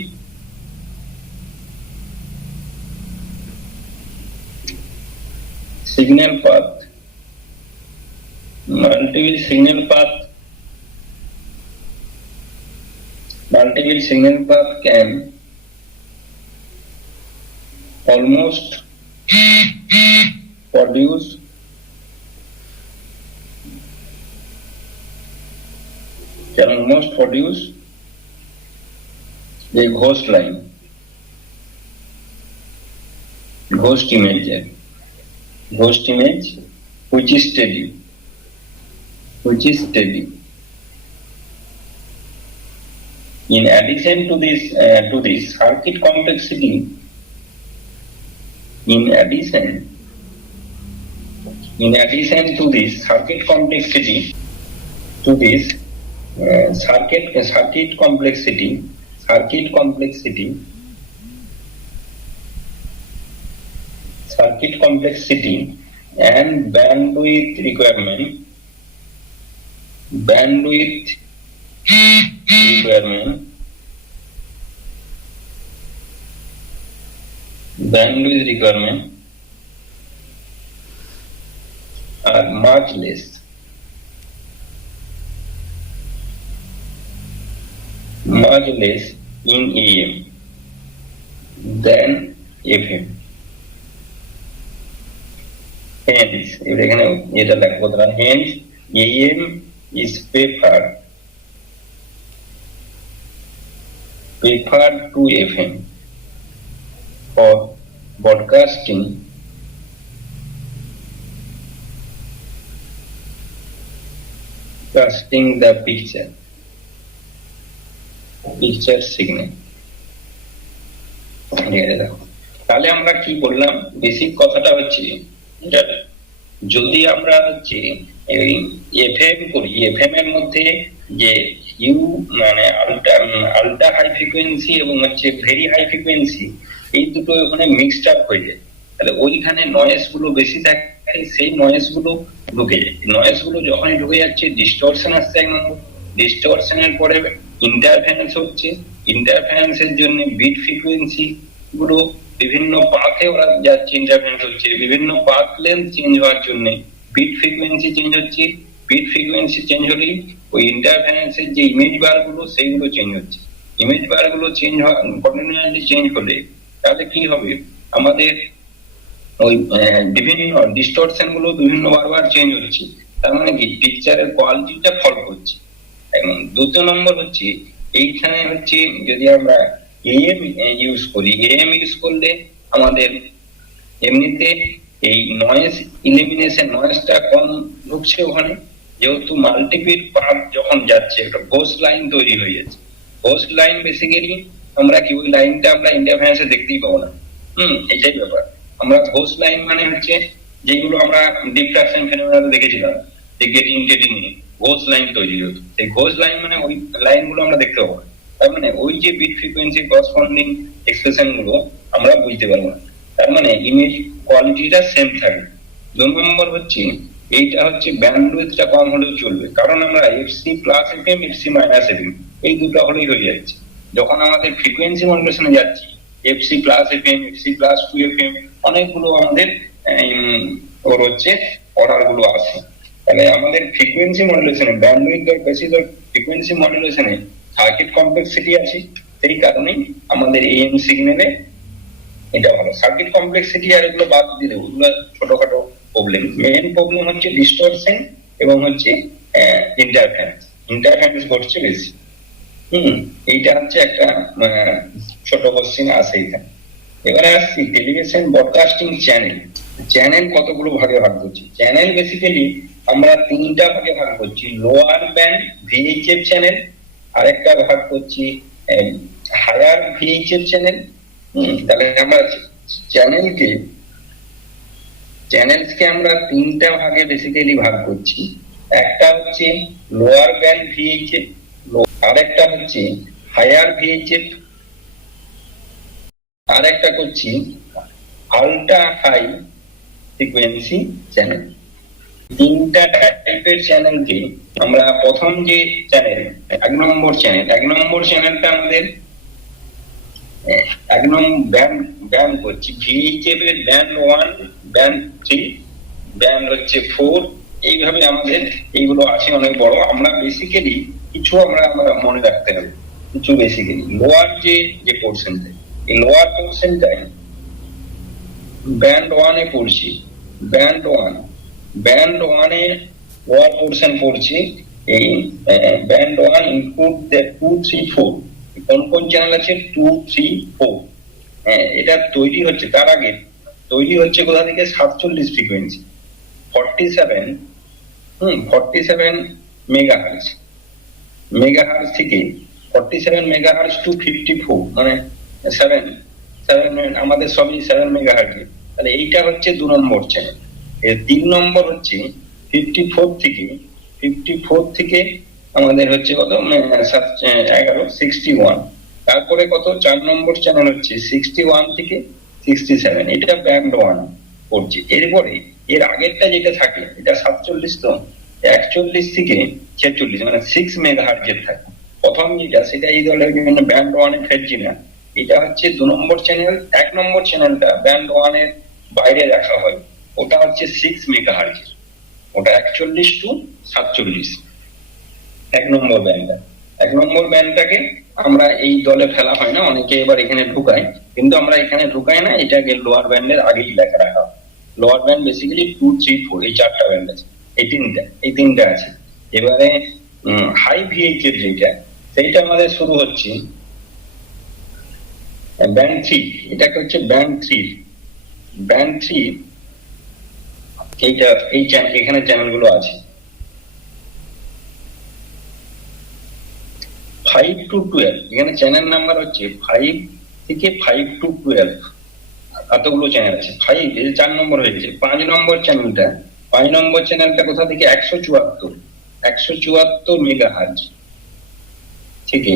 signal path can almost produce a ghost line, ghost image which is steady. In addition to this circuit complexity, and bandwidth requirement are much less in AM than FM. Hence, AM is preferred to FM. for broadcasting the picture signal। তাহলে আমরা কি বললাম, basic কথাটা হচ্ছে যদি আমরা হচ্ছে FM করি, এফএম এর মধ্যে যে ইউ মানে আলট্রা হাই ফ্রিকোয়েন্সি এবং হচ্ছে ভেরি হাই ফ্রিকোয়েন্সি, এই দুটো ওখানে মিক্সড আপ হয়ে যায়, তাহলে ওইখানে নয়েজ গুলো বেশি থাকে, সেই নয়েজ গুলো ঢুকে যায়। নয়েজ গুলো যখনই ঢুকে যাচ্ছে ডিস্টরশন আসছে এক নম্বর, ডিস্টরশনের পরে ইন্টারফারেন্স হচ্ছে, ইন্টারফারেন্সের জন্য বিট ফ্রিকোয়েন্সি গুলো বিভিন্ন পাথে ওরা যাচ্ছে, ইন্টারফারেন্স হচ্ছে, বিভিন্ন পাথ লেন্থ চেঞ্জ হওয়ার জন্য বিট ফ্রিকোয়েন্সি চেঞ্জ হচ্ছে, বিট ফ্রিকোয়েন্সি চেঞ্জ হলেই ওই ইন্টারফারেন্সের যে ইমেজ বার গুলো সেইগুলো চেঞ্জ হচ্ছে। ইমেজ বার গুলো চেঞ্জ কন্টিনিউয়াসলি চেঞ্জ হলে তাহলে কি হবে, আমাদের ওই বিভিন্ন ডিস্টরশন গুলো বিভিন্ন বারবার চেঞ্জ হচ্ছে, তার মানে কি পিকচারের কোয়ালিটিটা ফল করছে। এবং দ্বিতীয় নম্বর হচ্ছে এইখানে হচ্ছে যদি আমরা এএম ইউজ করি, এএম ইউজ করলে আমাদের এমনিতে এই নয়েজ ইলিমিনেশন, নয়েজটা কম ঢুকছে ওখানে, যেহেতু মাল্টিপিট পাথ যখন যাচ্ছে একটা ঘোষ লাইন তৈরি হয়ে যাচ্ছে। ঘোষ লাইন বেসিক্যালি আমরা কি ওই লাইনটা আমরা ইন্টারফারেন্সে দেখতেই পাবো না, এটাই ব্যাপার। আমরা ঘোষ লাইন মানে হচ্ছে যেগুলো আমরা ডিফ্রাকশন ফেনোমেননে দেখেছিলাম যে গেটিং নিয়ে ঘোষ লাইন তৈরি হতো, সেই ঘোষ লাইন মানে ওই লাইন গুলো আমরা দেখতে পাবো না, তার মানে ওই যে বিট ফ্রিকোয়েন্সি করসপন্ডিং এক্সপ্রেশন গুলো আমরা বুঝতে পারবো না, তার মানে ইমেজ কোয়ালিটিটা সেম থাকবে। 2 নম্বর হচ্ছে এইটা হচ্ছে ব্যান্ডউইথটা কম হলেও চলবে, কারণ আমরা FC plus FM, FC minus FM এই দুটো হলেই হয়ে যাচ্ছে। যখন আমাদের ফ্রিকোয়েন্সি মডুলেশনে যাচ্ছি FC plus FM, FC plus 2 FM অনেকগুলো আমাদের ওর হচ্ছে অর্ডার গুলো আসে, তাহলে আমাদের ফ্রিকোয়েন্সি মডুলেশনে ব্যান্ডউইথ এর বেসিস অফ ফ্রিকোয়েন্সি মডুলেশনে সার্কিট কমপ্লেক্সিটি আছে, সেই কারণেই আমাদের এএম সিগন্যালে এটা ভালো। সার্কিট কমপ্লেক্সিটি আর এগুলো বাদ দিলে ওগুলো ছোটখাটো প্রবলেম, মেইন প্রবলেম হচ্ছে ডিস্টরশন এবং হচ্ছে ইন্টারফারেন্স ঘটছে বেশি। এইটা হচ্ছে একটা ছোট কোশ্চেন আছে এখানে। এবারে আসছি টেলিভিশন ব্রডকাস্টিং চ্যানেল। চ্যানেল কতগুলো ভাগে ভাগ করছি? চ্যানেল বেসিক্যালি আমরা 3টা ভাগে ভাগ করছি, লোয়ার ব্যান্ড ভিএইচএফ চ্যানেল, আরেকটা ভাগ করছি হায়ার ভিএইচএফ চ্যানেল। তাহলে আমরা চ্যানেলকে আমরা 3টা ভাগে বেসিক্যালি ভাগ করছি, একটা হচ্ছে লোয়ার ব্যান্ড ভিএইচএফ, আরেকটা হচ্ছে হায়ার ভিএইচএফ, আর একটা করছি আলট্রা হাই ফ্রিকোয়েন্সি চ্যানেল। 3টা টাইপের চ্যানেলকে আমরা প্রথম যে চ্যানেল 1 নম্বর চ্যানেলটা আমাদের 1 নম্বর ব্যান্ড করছি ভিএইচএফ এর ব্যান্ড 1, ব্যান্ড 3, ব্যান্ড হচ্ছে 4, এইভাবে আমাদের এইগুলো আছে অনেক বড়। আমরা বেসিক্যালি কিছু আমরা মনে রাখতে হবে, কিছু বেসিক্যালি লোয়ার যে পোর্শনটা, এই লোয়ার পোর্শনটাই ব্যান্ড 1 এ পড়ছি, ব্যান্ড 1 এ লোয়ার পোর্শন পড়ছি। এই ব্যান্ড 1 ইনক্লুড দ্য 2, 3, 4, কোন চ্যানেল আছে 2, 3, 4। এটা তৈরি হচ্ছে, তার আগে তৈরি হচ্ছে কোথা থেকে 47 ফ্রিকোয়েন্সি 47 মেগাহার্জ থেকে 47 মেগাহার্জ টু 54 মানে 7 আমাদের সবই 7 মেগাহার্জ। তাহলে এইটা হচ্ছে 2 নম্বর চ্যানেল। এর 3 নম্বর হচ্ছে 54 থেকে আমাদের হচ্ছে কত 61। তারপরে কত 4 নম্বর চ্যানেল হচ্ছে 61 থেকে 67, এটা ব্যান্ড 1 পড়ছে। এরপরে এর আগেরটা যেটা থাকে এটা 47, তো 41 থেকে 46 মানে 6 মেগাহার্জের থাকে প্রথম যেটা, সেটা এই দলের বিভিন্ন ব্যান্ড 1 এ ফেলছি না। এটা হচ্ছে 2 নম্বর চ্যানেল। 1 নম্বর চ্যানেলটা ব্যান্ড 1 এর বাইরে রাখা হয়, ওটা হচ্ছে 6 মেগাহার্জ, ওটা 41 টু 47 1 নম্বর ব্যান্ডটা। 1 নম্বর ব্যান্ডটাকে আমরা এই দলে ফেলা হয় না, অনেকে এবার এখানে ঢুকায়, কিন্তু আমরা এখানে ঢুকাই না, এটাকে লোয়ার ব্যান্ডের আগেই লেখা রাখা হয়। লোয়ার ব্যান্ড বেসিক্যালি 2, 3, 4 এই 4টা ব্যান্ড আছে, এই তিনটা আছে। এবারে হাই ভিএইচ এর যেটা, সেইটা আমাদের শুরু হচ্ছে ব্যান্ড 3, এটাকে হচ্ছে ব্যান্ড 3। ব্যান্ড 3 এইটা এখানে চ্যানেলগুলো আছে 5 to 12, এখানে চ্যানেল নাম্বার হচ্ছে 5 থেকে 5 to 12, এতগুলো চ্যানেল আছে। 5 এর 4 নম্বর হয়ে গেছে। 5 নম্বর চ্যানেলটা কোথা থেকে? 174 মেগাহার্জ থেকে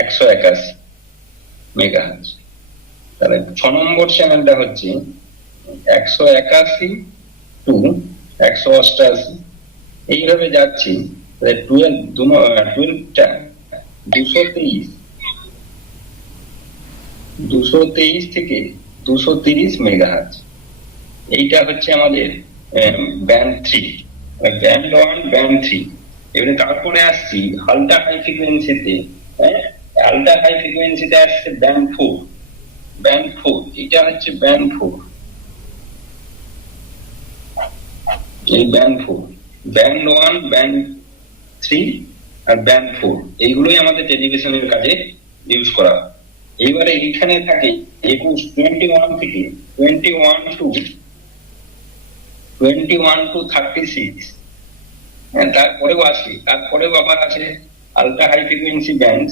181 মেগাহার্জ। তাহলে 6 নম্বর চ্যানেলটা হচ্ছে 181 টু 188, এইভাবে যাচ্ছি। 12টা 223 থেকে 230 মেগাহার্জ। এইটা হচ্ছে আমাদের ব্যান্ড 3, ব্যান্ড 1, ব্যান্ড 3। এবারে তারপরে আসছি আল্ট্রা হাই ফ্রিকোয়েন্সিতে। আল্ট্রা হাই ফ্রিকোয়েন্সিতে আসছে ব্যান্ড 4। এটা হচ্ছে ব্যান্ড 4। এই ব্যান্ড 4, ব্যান্ড 1, ব্যান্ড 3 আর ব্যান্ড 4, এইগুলোই আমাদের টেলিভিশনের কাজে ইউজ করা। এইবারে এখানে থাকে 21 থেকে 21 টু 36। তারপরেও আবার আছে আলট্রা হাই ফ্রিকোয়েন্সি ব্যান্ড,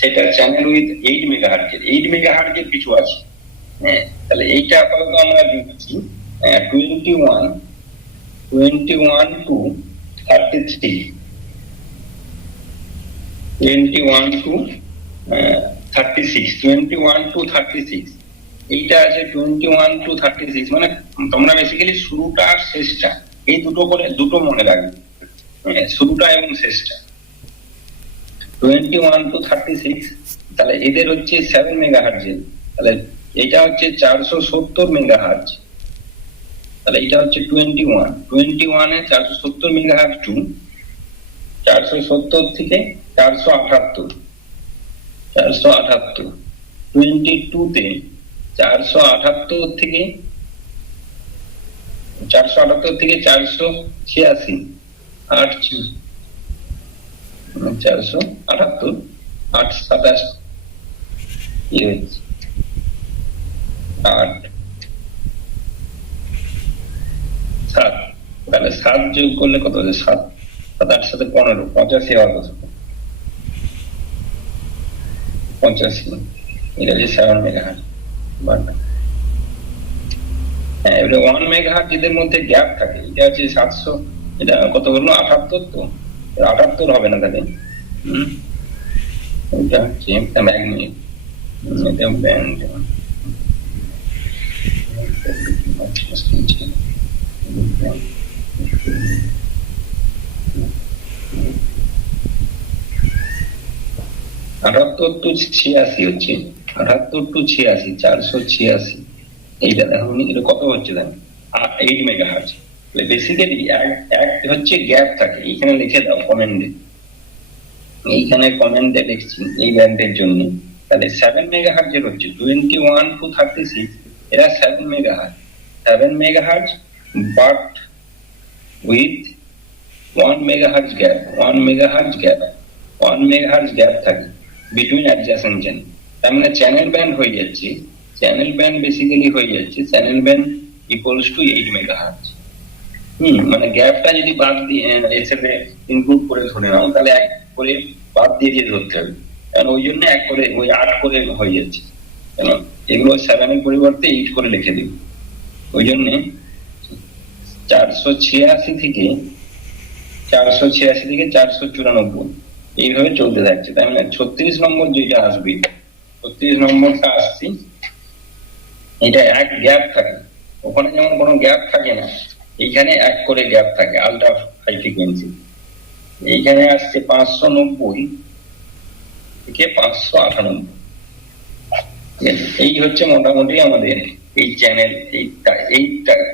সেটা চ্যানেল উইথ 8 মেগাহার্জের। 8 মেগাহার্জের কিছু আছে। তাহলে এইটা আপাতত আমরা দিচ্ছি 21 টু 33, 21 টু 36, এইটা আছে 21 টু 36। মানে তোমরা বেসিক্যালি শুরুটা আর শেষটা এই দুটো মনে রাখবে, শুরুটা এবং শেষটা। 21 টু 36, তাহলে এদের হচ্ছে 7 মেগাহার্জের। তাহলে এটা হচ্ছে 470 মেগাহার্জ। তাহলে এটা হচ্ছে 21 এ 470 মেগাহার্জ টু 470 থেকে 478। 22 তে 478 থেকে 486, 478, 827 8 7। তাহলে 7 যোগ করলে কত হচ্ছে? 7 8 7 15, 85 হওয়ার কথা। 85, এটা হচ্ছে 7 মেগাহার্জ। হ্যাঁ, এবারে 1 মেগাহার্জ এদের মধ্যে গ্যাপ থাকে। এটা হচ্ছে 700, এটা কত হলো? 78। তো 78 হবে না তাহলে। এটা হচ্ছে এক মিনিট, এটা ব্যান্ড 78 টু 86 হচ্ছে। 78 টু 86, 486। এইটা দেখো এটা কত হচ্ছে জানেন? 8 মেগাহার্জ। বেসিক্যালি এক হচ্ছে গ্যাপ থাকে। এখানে লিখে দাও কমেন্টে, এইখানে কমেন্টে লিখছি এই ব্যান্ডের জন্য। তাহলে 7 মেগাহার্জের হচ্ছে 21 টু 36, এরা 7 megahertz but with 1 megahertz gap. 1 megahertz gap থাকে বিটুইন অ্যাডজাসেন্ট চ্যানেল। তার মানে চ্যানেল ব্যান্ড হয়ে যাচ্ছে, channel band equals to 8 megahertz. মানে গ্যাপটা যদি বাদ দিয়ে এসএফে ইনক্লুড করে ধরে নাও, তাহলে এক করে বাদ দিয়ে ধরতে হবে। কারণ ওই জন্য এক করে ওই 8 করে হয়ে যাচ্ছে। কেন এগুলো 7 এর পরিবর্তে 8 করে লিখে দিব। ওই জন্য 486 থেকে 494 এইভাবে চলতে থাকছে। তাই মানে 36 নম্বর যেটা আসবে, 36 নম্বরটা আসছে, এটা এক গ্যাপ থাকে। ওখানে যেমন কোনো গ্যাপ থাকে না, এইখানে এক করে গ্যাপ থাকে আলট্রা হাই ফ্রিকোয়েন্সি। এইখানে আসছে 590 থেকে 598। এই হচ্ছে মোটামুটি আমাদের এই চ্যানেল। এই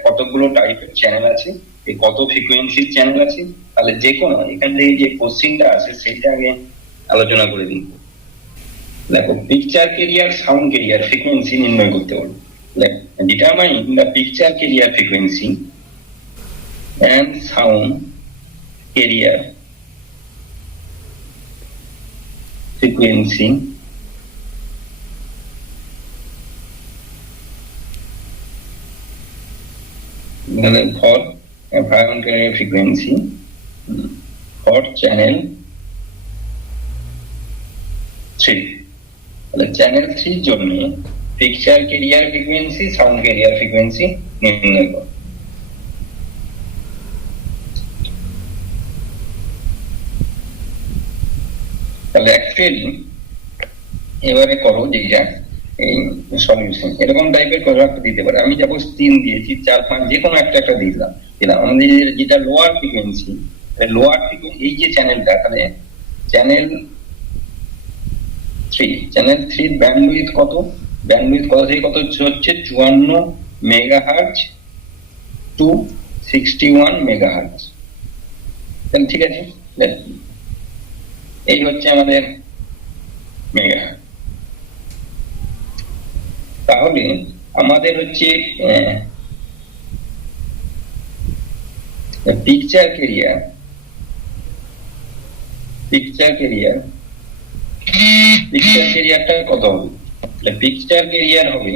কতগুলো টাইপের চ্যানেল আছে, এই কত ফ্রিকোয়েন্সির চ্যানেল আছে। তাহলে যে কোনো এখান থেকে যে কোশ্চিনটা আছে সেটা আগে আলোচনা করে দিই। দেখো, picture carrier, sound career frequency নির্ণয় করতে হবে। Determine the picture career frequency and sound carrier frequency for violent carrier frequency for channel 3 তাহলে চ্যানেল 3 এর জন্য picture career frequency sound career frequency নির্ণয় করো। তাহলে অ্যাকচুয়ালি এবারে করো যেটা এই সলিউশন এরকম টাইপের করে একটা দিতে পারে। আমি সাপোজ 3 দিয়েছি, 4, 5 যে কোনো একটা দিলাম। আমাদের যেটা লোয়ার ফ্রিকোয়েন্সি, লোয়ার ফ্রিকোয়েন্সি এই যে চ্যানেলটা, তাহলে চ্যানেল 3 ব্যান্ডউইথ কত? ব্যান্ডউইথ কত থেকে কত হচ্ছে? 54 মেগাহার্টজ টু 61 মেগাহার্টজ। তাহলে ঠিক আছে, এই হচ্ছে আমাদের মেগাহার্টজ। তাহলে আমাদের হচ্ছে পিকচার ক্যারিয়ারটা কত হবে? পিকচার ক্যারিয়ার হবে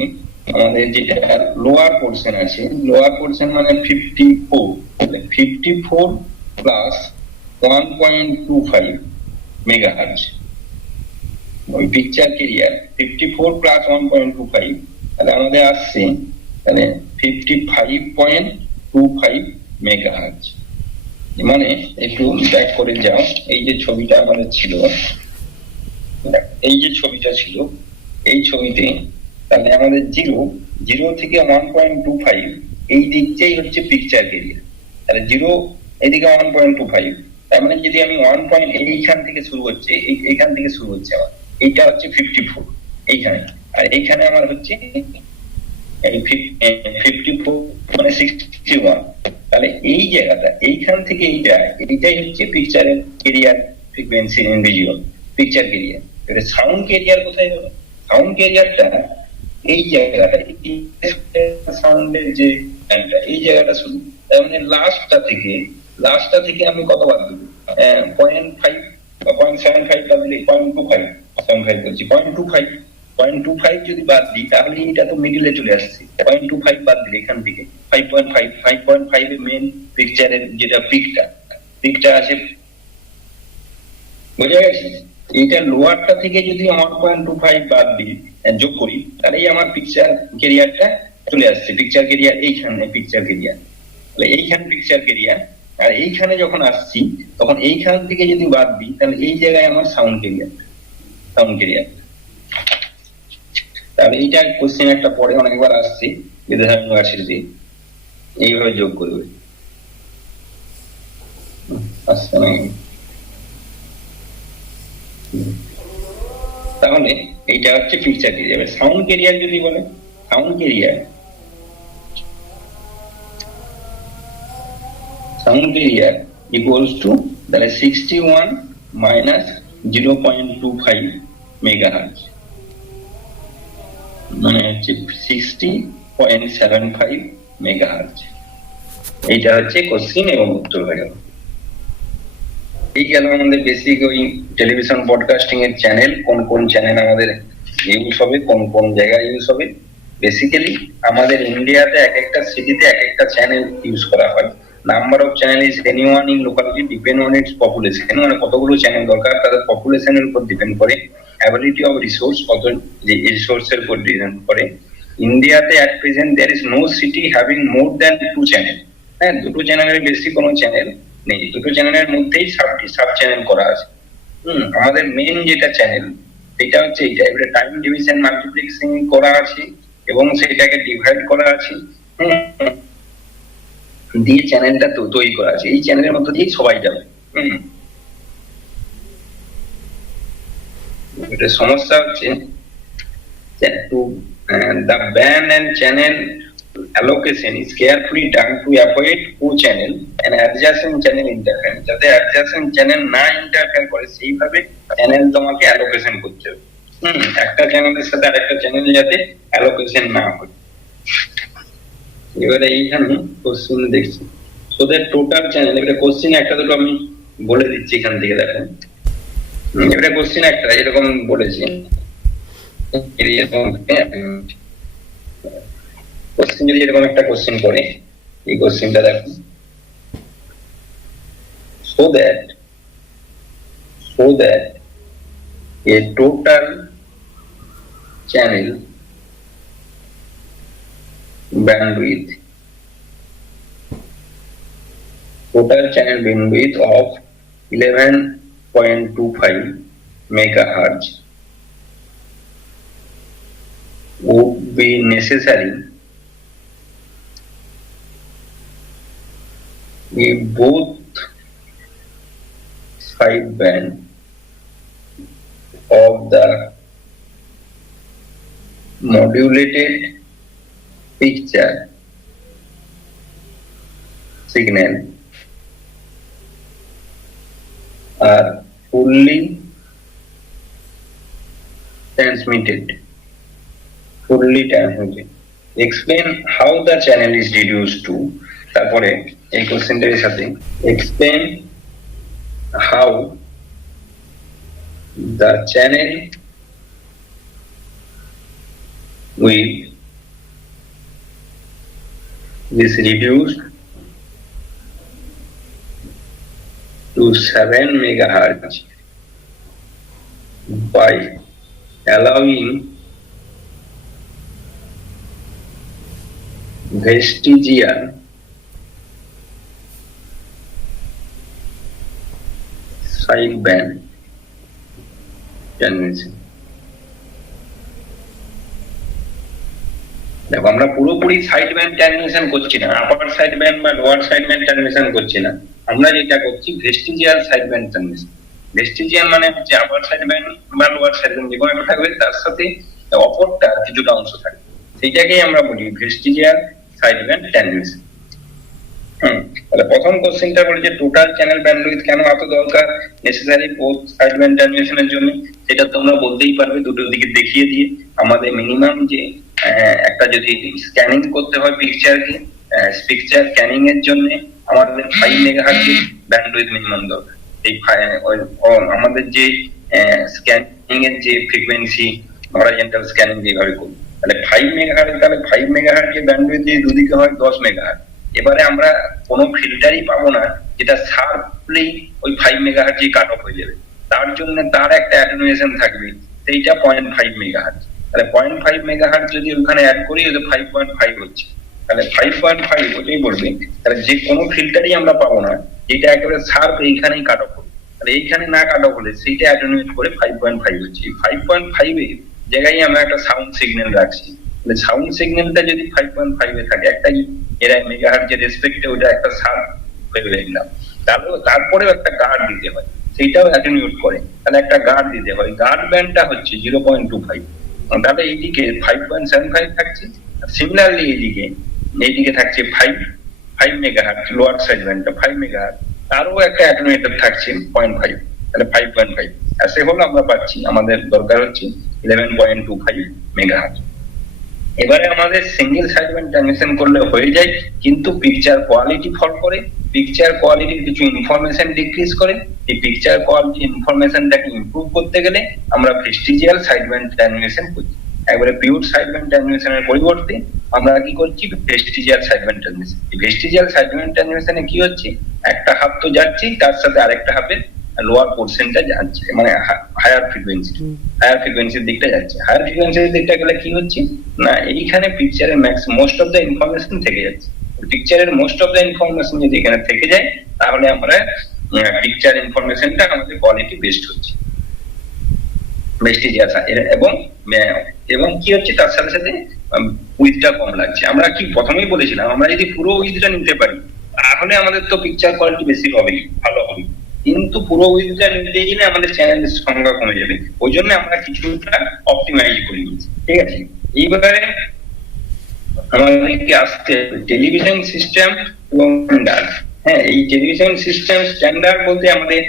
আমাদের যেটা লোয়ার পোর্শন আছে, লোয়ার পোর্শন মানে 54 প্লাস 1.25 মেগাহার্টজ। ওই পিকচার ক্যারিয়ার 54 প্লাস 1.25, তাহলে আমাদের আসছে তাহলে 55.25 মেগাহার্টজ। মানে একটু ব্যাক করে যাও, এই যে ছবিটা আমাদের ছিল, এই যে ছবিটা ছিল, এই ছবিতে তাহলে আমাদের 0 থেকে 1.25 এই দিকটাই হচ্ছে পিকচার ক্যারিয়ার। তাহলে 0 এদিকে 1.25, তার মানে যদি আমি 1. এইখান থেকে শুরু হচ্ছে, এইখান থেকে শুরু হচ্ছে আমার, এইটা হচ্ছে 54 এইখানে, আর এইখানে আমার হচ্ছে 54 মানে 61। তাহলে এই জায়গাটা এইখান থেকে এইটাই হচ্ছে পিকচারের carrier frequency in visual picture carrier. এটা সাউন্ড ক্যারিয়ার কোথায় হবে? সাউন্ড ক্যারিয়ারটা এই জায়গাটা, সাউন্ডের যে এই জায়গাটা শুরু, তার মানে লাস্টটা থেকে আমি কত বাদ দেবো? 0.5 বা 0.75 বাদ দিলে 0.25 বলছি 0.25 যদি বাদ দিই তাহলে এটা তো মিডিলে চলে আসছে। 0.25 বাদ দিলে এখান থেকে 5.5 এর মেন পিকচারের যেটা পিকটা আছে, বোঝা গেছে? এইটা লোয়ারটা থেকে যদি 1.25 বাদ দিই, যোগ করি, তাহলেই আমার পিকচার ক্যারিয়ারটা চলে আসছে। পিকচার ক্যারিয়ার এইখানে, পিকচার ক্যারিয়ার তাহলে এইখানে পিকচার ক্যারিয়ার, আর এইখানে যখন আসছি তখন এইখান থেকে যদি বাদ দিই তাহলে এই জায়গায় আমার সাউন্ড ক্যারিয়ার। তাহলে এইটা কোশ্চেন একটা পরে অনেকবার আসছে বিদ্যাসাগর ইউনিভার্সিটিতে, এইভাবে যোগ করবে। তাহলে এইটা হচ্ছে পিকচার ক্যারিয়ার। সাউন্ড ক্যারিয়ার যদি বলে, সাউন্ড ক্যারিয়ার ইকুয়ালস টু তাহলে 61 মাইনাস 0.25 মেগাহার্টজ, মানে হচ্ছে 60.75 মেগাহার্টজ। এইটা হচ্ছে কোশ্চেন এবং উত্তর হয়ে গেল। এই গেল আমাদের বেসিক ওই টেলিভিশন ব্রডকাস্টিং এর চ্যানেল, কোন চ্যানেল আমাদের ইউজ হবে, কোন জায়গায় ইউজ হবে। বেসিক্যালি আমাদের ইন্ডিয়াতে এক একটা সিটিতে এক একটা চ্যানেল ইউজ করা হয়। Number of channel is anyone in locality depend on it's population, মানে কতগুলো চ্যানেল দরকার তাদের পপুলেশনের উপর ডিপেন্ড করে। অ্যাবিলিটি অফ রিসোর্স, কত যে রিসোর্সের উপর ডিপেন্ড করে। ইন্ডিয়াতে at present there is no city having more than 2 channel. হ্যাঁ, 2 চ্যানেলের বেশি কোনো চ্যানেল নেই, 2 চ্যানেলের মধ্যেই সাব চ্যানেল করা আছে। আমাদের মেন যেটা চ্যানেল সেটা হচ্ছে এইটা। এবারে টাইম ডিভিশন মাল্টিপ্লেক্সিং করা আছে এবং সেটাকে ডিভাইড করা আছে, দিয়ে চ্যানেলটা তৈরি করা আছে। এই চ্যানেলের মধ্যে দিয়ে সবাই যাবে। এটা সমস্যা হচ্ছে the band and channel allocation is carefully done to avoid co-channel and adjacent channel interference, যাতে adjacent channel না ইন্টারফেয়ার করে সেইভাবে চ্যানেল তোমাকে অ্যালোকেশন করতে হবে। একটা চ্যানেলের সাথে আরেকটা চ্যানেল যাতে অ্যালোকেশন না হয়। এবারে এইখানে কোশ্চেন দেখছি তোদের টোটাল চ্যানেল। এবারে কোশ্চেন একটা দুটো আমি বলে দিচ্ছি এখান থেকে, দেখেন। এবারে কোশ্চেন একটা এরকম বলেছি, কোশ্চেন যদি এরকম একটা কোশ্চেন করে এই কোশ্চেনটা দেখো, so that a total channel bandwidth of 11.25 megahertz would be necessary if both sideband of the modulated picture signal are fully transmitted. Explain how the channel is reduced to. তারপরে এই কোশ্চেনটার সাথে explain how the channel width is reduced to 7 megahertz by allowing vestigial sideband transmission. দেখো আমরা পুরোপুরি side band transmission করছি না, আপার side band বা lower side band transmission করছি না, আমরা যেটা করছি vestigial side band transmission. Vestigial মানে হচ্ছে আপার সাইড ব্যান্ড বা লোয়ার সাইড ব্যান্ড যে কোনো একটা থাকবে, তার সাথে অপরটা কিছুটা অংশ থাকবে, সেইটাকেই আমরা বলি ভেস্টিজিয়াল সাইড ব্যান্ড ট্রান্সমিশন। তাহলে প্রথম কোশ্চেনটা বলেছে টোটাল চ্যানেল ব্যান্ডউইথ কেন এত দরকার নেসেসারি বোথ সাইড ব্যান্ড ট্রান্সমিশনের জন্য, সেটা তোমরা বলতেই পারবে দুটো দিকে দেখিয়ে দিয়ে। আমাদের মিনিমাম যে একটা যদি স্ক্যানিং করতে হয় পিকচারকে, পিকচার স্ক্যানিং এর জন্য আমাদের 5 মেগাহার্টজ ব্যান্ডউইথ মিনিমাম দরকার। এই আমাদের যে স্ক্যানিং এর যে ফ্রিকোয়েন্সি হরাইজন্টাল স্ক্যানিং যেভাবে করি, তাহলে 5 মেগাহার্টজ, তাহলে 5 মেগাহার্টজ ব্যান্ডউইথ দিয়ে দুদিকে হয় 10 মেগাহার্টজ। এবারে আমরা কোনো ফিল্টারই পাবো না যেটা শার্পলি ওই 5 মেগাহার্টজই কাট অফ হয়ে যাবে, তার জন্য তার একটা অ্যাটেনুয়েশন থাকবে, সেইটা 0.5 মেগাহার্টজ। তাহলে 0.5 মেগাহার্টজ যদি ওখানে অ্যাড করি ওটা 5.5 হচ্ছে, তাহলে 5.5 ওটাই বলবে। তাহলে যে কোনো ফিল্টারই আমরা পাবো না যেটা একেবারে শার্প এইখানেই কাট অফ হবে, তাহলে এইখানে না কাট অফ হলে সেইটা অ্যাটেনুয়েট করে 5.5 হচ্ছে। 5.5 এর জায়গায় আমরা একটা সাউন্ড সিগন্যাল রাখছি, তাহলে সাউন্ড সিগন্যালটা যদি 5.5 এ থাকে, একটা এরা মেগাহার্টজের রেসপেক্টে ওটা একটা শার্প হয়ে গেলাম, তারপরেও একটা গার্ড দিতে হয়, সেইটাও অ্যাটেনিউট করে, তাহলে একটা গার্ড দিতে হয়। গার্ড ব্যান্ডটা হচ্ছে 0.25, তাহলে এইদিকে 5.75 থাকছে। সিমিলারলি এইদিকে থাকছে 5 মেগাহার্টজ লোয়ার সাইড ব্যান্ডটা 5 মেগাহার্টজ, তারও একটা অ্যাটেনুয়েটর থাকছে 0.5, তাহলে 5.5 আসে হলো আমরা পাচ্ছি আমাদের দরকার হচ্ছে 11.25 মেগাহার্টজ। এবারে আমাদের সিঙ্গেল সাইড ব্যান্ড ট্রান্সমিশন করলে হয়ে যায়, কিন্তু পিকচার কোয়ালিটি ফল করে, পিকচার কোয়ালিটির কিছু ইনফরমেশন ডিক্রিজ করে। এই পিকচার কোয়ালিটি ইনফরমেশনটাকে ইমপ্রুভ করতে গেলে আমরা ভেস্টিজিয়াল সাইড ব্যান্ড ট্রান্সমিশন করছি। একবারে পিওর সাইড ব্যান্ড ট্রান্সমিশনের পরিবর্তে আমরা কি করছি, ভেস্টিজিয়াল সাইড ব্যান্ড ট্রান্সমিশন। এই ভেস্টিজিয়াল সাইড ব্যান্ড ট্রান্সমিশনে কি হচ্ছে, একটা হাফ তো যাচ্ছি, তার সাথে আরেকটা হাফের লোয়ার পোর্শনটা যাচ্ছে, মানে হায়ার ফ্রিকোয়েন্সির দিকটা যাচ্ছে। হায়ার ফ্রিকোয়েন্সির দিকটা গেলে কি হচ্ছে না, এইখানে পিকচারের মোস্ট অফ দ্য ইনফরমেশন থেকে যাচ্ছে। পিকচারের মোস্ট অফ দ্য ইনফরমেশন যদি এখানে থেকে যায়, তাহলে আমরা পিকচার ইনফরমেশনটা আমাদের কোয়ালিটি বেস্ট হচ্ছে ভেস্টিজিয়াল। এবং কি হচ্ছে, তার সাথে সাথে উইথটা কম লাগছে। আমরা কি প্রথমেই বলেছিলাম, আমরা যদি পুরো উইথটা নিতে পারি তাহলে আমাদের তো পিকচার কোয়ালিটি বেশি হবে, ভালো হবে, কিন্তু পুরো উইথটা নিতে গেলে আমাদের চ্যানেলের সংখ্যা কমে যাবে, ওই জন্য আমরা কিছুটা অপটিমাইজ করে নিচ্ছি। ঠিক আছে, এইবারে আমাদেরকে আসতে টেলিভিশন সিস্টেম এবং স্ট্যান্ডার্ড। এই টেলিভিশন সিস্টেম স্ট্যান্ডার্ড বলতে আমাদের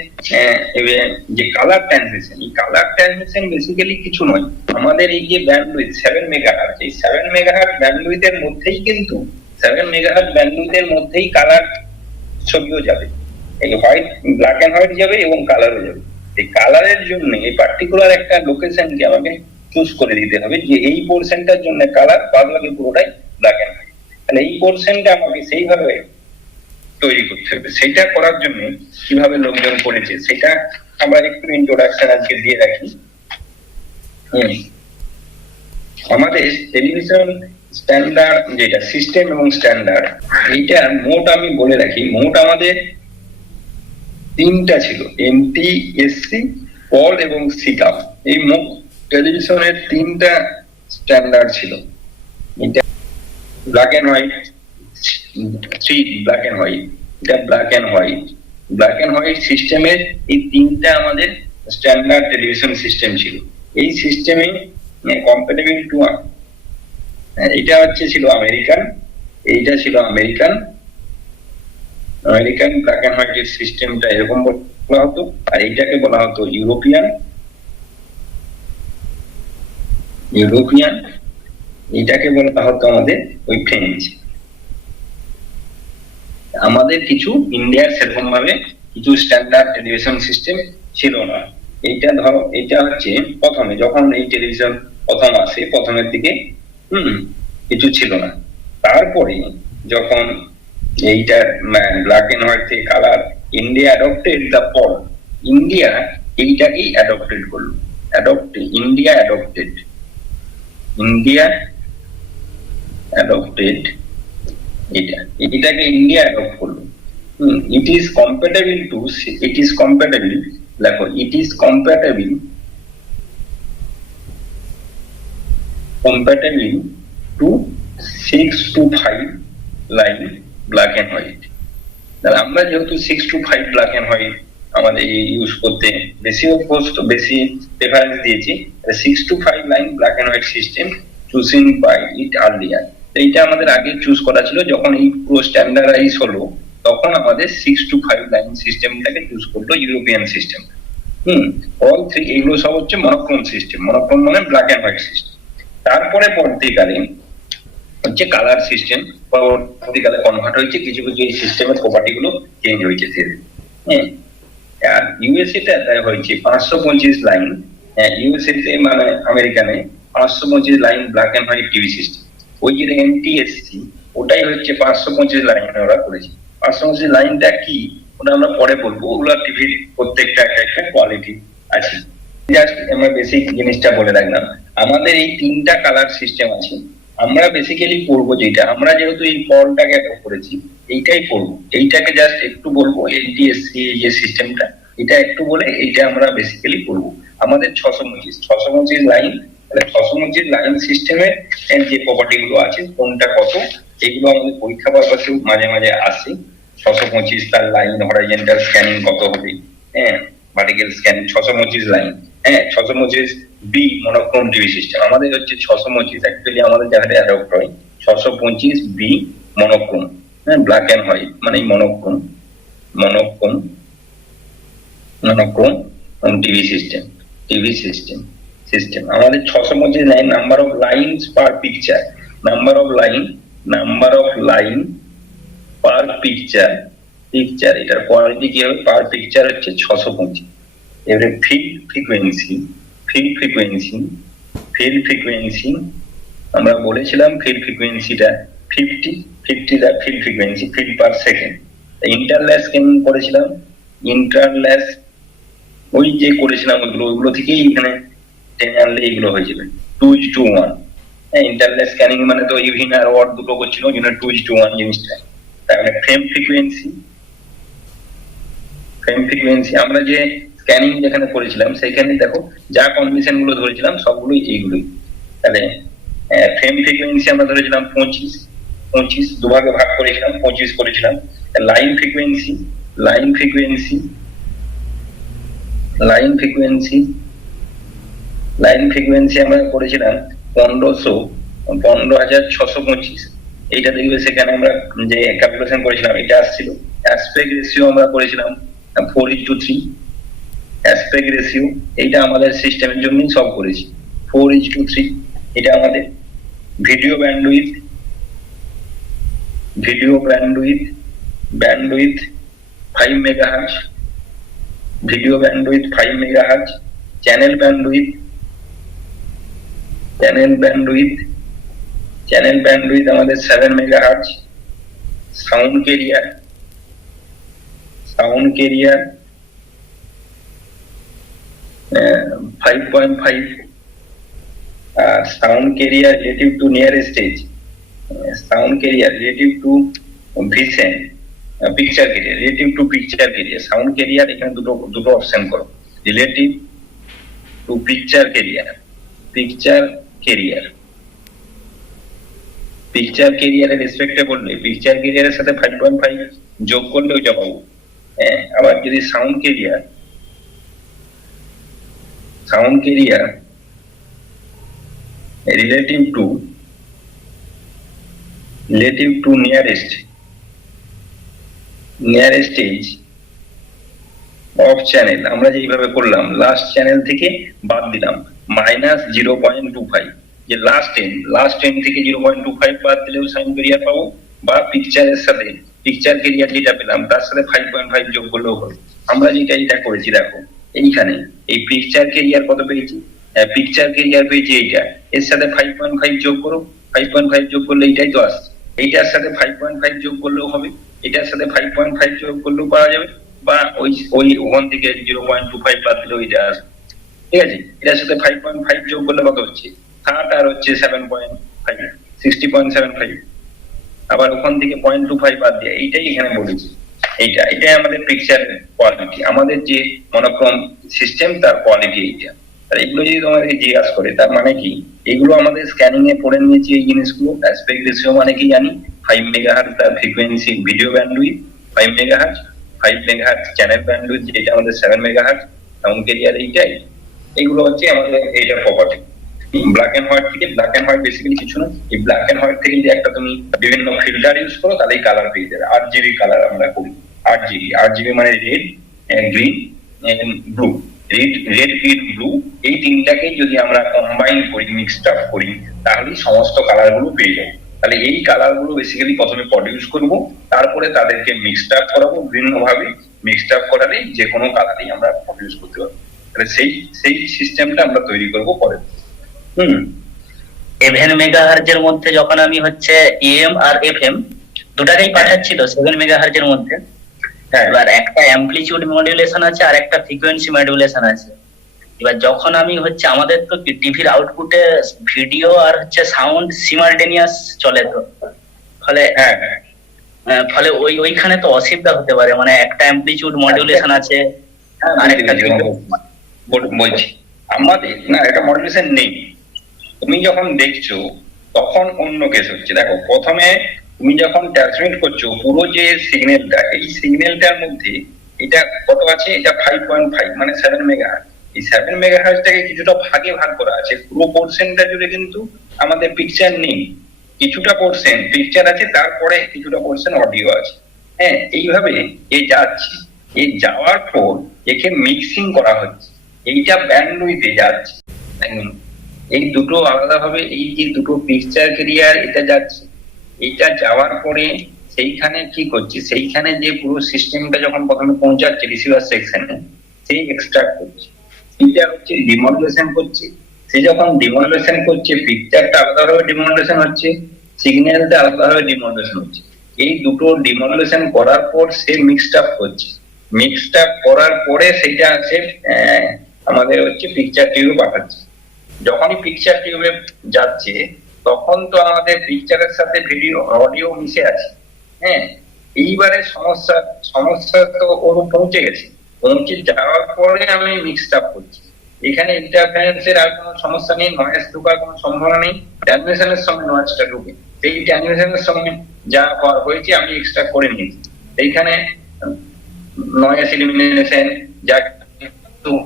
যে কালার ট্রান্সমিশন, এই কালার ট্রান্সমিশন বেসিক্যালি কিছু নয়, আমাদের এই যে ব্যান্ডউইথ 7 মেগাহার্টজ, এই 7 মেগাহার্টজ ব্যান্ডউইথের মধ্যেই কিন্তু 7 মেগাহার্টজ ব্যান্ডউইথের মধ্যেই কালার ছবিও যাবে, এই হোয়াইট ব্ল্যাক এন্ড হোয়াইট যাবে এবং কালারও যাবে। এই কালারের জন্য এই পার্টিকুলার একটা লোকেশনকে আমাকে চুজ করে দিতে হবে যে এই পোর্শনটার জন্য কালার, বাদ বাকি পুরোটাই ব্ল্যাক এন্ড হোয়াইট। তাহলে এই পোর্শনটা আমাকে সেইভাবে তৈরি করতে হবে। সেটা করার জন্য কিভাবে লোকজন করেছে সেটা আমরা একটু ইন্ট্রোডাকশন আজকে দিয়ে রাখি। আমাদের টেলিভিশন স্ট্যান্ডার্ড যেটা সিস্টেম এবং স্ট্যান্ডার্ড, এইটা মোট আমি বলে রাখি, মোট আমাদের তিনটা ছিল, এনটিএসসি, পল এবং সিকাপ। এই মোট টেলিভিশনের তিনটা স্ট্যান্ডার্ড ছিল। এটা black and white, black and white, এটা black and white, black and white সিস্টেমের এই তিনটা আমাদের স্ট্যান্ডার্ড টেলিভিশন সিস্টেম ছিল। এই সিস্টেমে কম্প্যাটেবল টু, এটা হচ্ছে ছিল আমেরিকান, এইটা ছিল আমেরিকান ব্ল্যাক এন্ড হোয়াইট এর সিস্টেমটা এরকম বলা হতো, আর এইটাকে বলা হতো ইউরোপিয়ান, এইটাকে বলা হতো আমাদের ওই ফ্রেঞ্চ। আমাদের কিছু ইন্ডিয়ার সেরকম ভাবে কিছু স্ট্যান্ডার্ড টেলিভিশন সিস্টেম ছিল না। এইটা ধরো, এটা হচ্ছে প্রথমে যখন এই টেলিভিশন প্রথম আসে, প্রথমের দিকে কিছু ছিল না। তারপরে যখন এইটা ব্ল্যাক এন্ড হোয়াইট থেকে colour, India adopted the PAL, India এইটাকেই অ্যাডপ্টেড করলো, ইন্ডিয়া অ্যাডপ্টেড এটাকে ইন্ডিয়া অ্যাডপ্ট করলো। ইট ইজ কম্প্যাটেবল টু, দেখো it is compatible to 6 to 5 line black and white. তাহলে আমরা যেহেতু 6 to 5 ব্ল্যাক এন্ড হোয়াইট আমাদের ইউজ করতে বেশি প্রেফারেন্স দিয়েছি, 6 to 5 line black and white system choosing by it earlier. এইটা আমাদের আগে চুজ করা ছিল, যখন এই পুরো স্ট্যান্ডার্ডাইজ হলো তখন আমাদের 6 to 5 লাইন সিস্টেমটাকে চুজ করলো, ইউরোপিয়ান সিস্টেম। অল থ্রি এগুলো সব হচ্ছে মনোক্রোম সিস্টেম, মনোক্রোম মানে ব্ল্যাক এন্ড হোয়াইট সিস্টেম। তারপরে পরবর্তীকালে হচ্ছে কালার সিস্টেম, পরবর্তীকালে কনভার্ট হয়েছে, কিছু কিছু এই সিস্টেমের প্রপার্টি গুলো চেঞ্জ হয়েছে। আর ইউএসএ তে হয়েছে 525 লাইন, ইউএসএ তে মানে আমেরিকানে 525 line black and white TV system. ওই যে এনটিএসসি, ওটাই হচ্ছে 525 লাইন ওরা করেছে। 525 লাইনটা কি ওটা আমরা পরে বলবো, ওগুলো টিভির প্রত্যেকটা একটা কোয়ালিটি আছে। জাস্ট আমরা বেসিক জিনিসটা বলে রাখলাম। আমাদের এই তিনটা কালার সিস্টেম আছে, আমরা বেসিক্যালি পড়বো যেটা, আমরা যেহেতু এই পলটাকে অ্যাডপ্ট করেছি এইটাই পড়বো, এইটাকে জাস্ট একটু বলবো। এনটিএসসি এই যে সিস্টেমটা, এটা একটু বলে এইটা আমরা বেসিক্যালি পড়বো। আমাদের 625 লাইন, তাহলে 625 লাইন সিস্টেমের যে প্রপার্টি গুলো আছে কোনটা কত, এগুলো আমাদের পরীক্ষা পারপাসে মাঝে মাঝে আসে। 625 তার লাইন হরাইজন্টাল স্ক্যানিং কত হবে, vertical scanning 625 line, 625 B monochrome TV system. আমাদের হচ্ছে 625, অ্যাকচুয়ালি আমাদের জায়গাটা অ্যাডপ্ট হয় 625 B monochrome, black and white মানে মনোক্রোম টিভি সিস্টেম। আমাদের 625 line, number of lines per picture, number of line per picture, এটার কোয়ালিটি কি হবে, পার পিকচার হচ্ছে 625। এবারে ফিল্ড ফ্রিকোয়েন্সি আমরা বলেছিলাম, ফিল্ড ফ্রিকোয়েন্সিটা 50 the field frequency, field per second. Interlace scanning করেছিলাম, ইন্টারল্যাস ওই যে করেছিলাম ওইগুলো থেকেই এখানে টেনে আনলে এগুলো হয়ে যাবে 2:1। ইন্টারল্যাস স্ক্যানিং মানে তো ইভিন আর ওয়াট দুটো করছিল, ওই জন্য 2:1 জিনিসটা। তাহলে ফ্রেম ফ্রিকোয়েন্সি আমরা যে স্ক্যানিং যেখানে করেছিলাম সেখানে দেখো যা কন্ডিশন গুলো ধরেছিলাম সবগুলোই এইগুলোই। তাহলে ফ্রেম ফ্রিকোয়েন্সি আমরা ধরেছিলাম 25, দুভাগে ভাগ করেছিলাম, 25 করেছিলাম। লাইন ফ্রিকোয়েন্সি আমরা করেছিলাম 15,625। এইটা দেখবে সেখানে আমরা যে ক্যালকুলেশন করেছিলাম এটা আসছিল। অ্যাসপেক্ট রেশিও আমরা করেছিলাম 4:3, অ্যাসপেক্ট রেশিও এইটা আমাদের সিস্টেমের জন্যই সব করেছি 4:3। এটা আমাদের video bandwidth 5 megahertz, channel bandwidth channel bandwidth আমাদের 7 মেগাহার্টজ, সাউন্ড ক্যারিয়ার 5.5, আর sound carrier relative to nearest edge, sound carrier relative to vision, picture carrier relative to picture carrier. Sound carrier এখানে দুটো অপশন করো, relative to picture carrier, picture ক্যারিয়ারের রেসপেক্টে বললে picture ক্যারিয়ারের সাথে 5.5 যোগ করলে ওইটা পাবো। আবার যদি sound carrier relative to nearest edge of channel, আমরা যেইভাবে করলাম লাস্ট চ্যানেল থেকে বাদ দিলাম -0.25, যে লাস্ট টেন থেকে 0.25 বাদ দিলেও সাউন্ড ক্যারিয়ার পাবো, বা পিকচার ক্যারিয়ার যেটা পেলাম তার সাথে 5.5 যোগ করলেও হবে। আমরা যেটা করেছি দেখো, এইখানে এই পিকচার ক্যারিয়ার কত পেয়েছি, পিকচার ক্যারিয়ার পেয়েছি এইটা, এর সাথে 5.5 যোগ করো, 5.5 যোগ করলে এইটাই তো আসছে, এইটার সাথে 5.5 যোগ করলেও হবে, এটার সাথে 5.5 যোগ করলেও পাওয়া যাবে, বা ওই ওখান থেকে 0.25 বাদ দিলেও এটা আসবে। ঠিক আছে, এটার সাথে 5.5 যোগ করলে কত হচ্ছে 60, আর হচ্ছে 7.5, 60.75, আবার ওখান থেকে 0.25 বাদ দিয়ে এইটাই এখানে বলেছি। এটাই আমাদের পিকচার কোয়ালিটি, আমাদের যে মনোক্রম সিস্টেম তার কোয়ালিটি এইটা। আর এগুলো যদি তোমাকে জিজ্ঞাসা করে তার মানে কি, এগুলো আমাদের স্ক্যানিং এ পড়ে নিয়েছি এই জিনিসগুলো। অ্যাসপেক্ট রেশিও মানে কি জানি, 5 মেগাহার্টজ তার frequency video bandwidth, 5 megahertz channel bandwidth যেটা আমাদের 7 মেগাহার্টজ, সাউন্ড ক্যারিয়ার এইটাই। এগুলো হচ্ছে আমাদের এইটার property. Black and white basically কিছু না, এই ব্ল্যাক এন্ড হোয়াইট থেকে যদি একটা তুমি বিভিন্ন ফিল্টার ইউজ করো তাহলে কালার পেয়ে যাবে। 8 GB কালার আমরা করি, 8 GB মানে red, green, blue, red green blue, এই তিনটাকে যদি আমরা কম্বাইন করি, মিক্সড আপ করি, তাহলে সমস্ত কালার গুলো পেয়ে যাবো। তাহলে এই কালার গুলো বেসিক্যালি প্রথমে প্রডিউস করব, তারপরে তাদেরকে মিক্সড আপ করাবো, বিভিন্ন ভাবে মিক্সড আপ করালে যে কোনো কালারই আমরা প্রডিউস করতে পারবো। তাহলে সেই সিস্টেমটা আমরা তৈরি করবো পরে। 7 মেগাহার্জের মধ্যে যখন আমি হচ্ছে এএম আর এফএম দুটাকেই পাঠাচ্ছি তো 7 মেগাহার্জের মধ্যে, এবার একটা অ্যামপ্লিটিউড মডুলেশন আছে আর একটা ফ্রিকোয়েন্সি মডুলেশন আছে। এবার যখন আমি হচ্ছে আমাদের তো টিভির আউটপুটে ভিডিও আর হচ্ছে সাউন্ড সিমালটেনিয়াস চলে, তো ফলে ওইখানে তো অসুবিধা হতে পারে, মানে একটা অ্যামপ্লিটিউড মডুলেশন আছে আর একটা বলছি আমাদের না এটা মডুলেশন নেই। তুমি যখন দেখছো তখন অন্য কেস হচ্ছে। দেখো, প্রথমে তুমি যখন ট্রান্সমিট করছো পুরো যে সিগন্যালটা, এই সিগন্যালটার মধ্যে এটা কত আছে, এটা 5.5 মানে 7 মেগাহার্টজ। এই 7 মেগাহার্টজটাকে কিছুটা ভাগে ভাগ করা আছে, পুরো পোর্শনটা জুড়ে কিন্তু আমাদের পিকচার নেই, কিছুটা পোর্শন পিকচার আছে, তারপরে কিছুটা পোর্শন অডিও আছে। এইভাবে যাচ্ছে, এই যাওয়ার পর একে মিক্সিং করা হচ্ছে, এইটা ব্যান্ডউইথে যাচ্ছে। এই দুটো আলাদা ভাবে, এই যে দুটো পিকচার ক্যারিয়ার এটা যাচ্ছে, এইটা যাওয়ার পরে সেইখানে কি করছে, সেইখানে যে পুরো সিস্টেমটা যখন প্রথমে পৌঁছাচ্ছে রিসিভার সেকশনে, সেই এক্সট্রাক্ট করছে, এটা হচ্ছে ডিমডুলেশন করছে। সে যখন ডিমডুলেশন করছে, পিকচারটা আলাদাভাবে ডিমডুলেশন হচ্ছে, সিগন্যালটা আলাদাভাবে ডিমডুলেশন হচ্ছে। এই দুটো ডিমডুলেশন করার পর সে মিক্সড আপ করছে, মিক্সড আপ করার পরে সেটা আছে আমাদের হচ্ছে পিকচার টিউবে পাঠাচ্ছে। যখনই পিকচার টিউবে যাচ্ছে তখন তো আমাদের পিকচারের সাথে ভিডিও অডিও মিশে আছে। এইবারে সমস্যা তো ওর পৌঁছে গেছে, পৌঁছে যাওয়ার পরে আমি মিক্সড আপ করছি। এখানে ইন্টারফারেন্সের আর কোনো সমস্যা নেই, নয়েজ ঢোকার কোনো সম্ভাবনা নেই। ট্রানজিশনের সময় নয়েজটা ঢুকে, সেই ট্রানজিশনের সময় যা হয়েছে আমি এক্সট্রা করে নিয়েছি। এইখানে নয়েজ এলিমিনেশন যা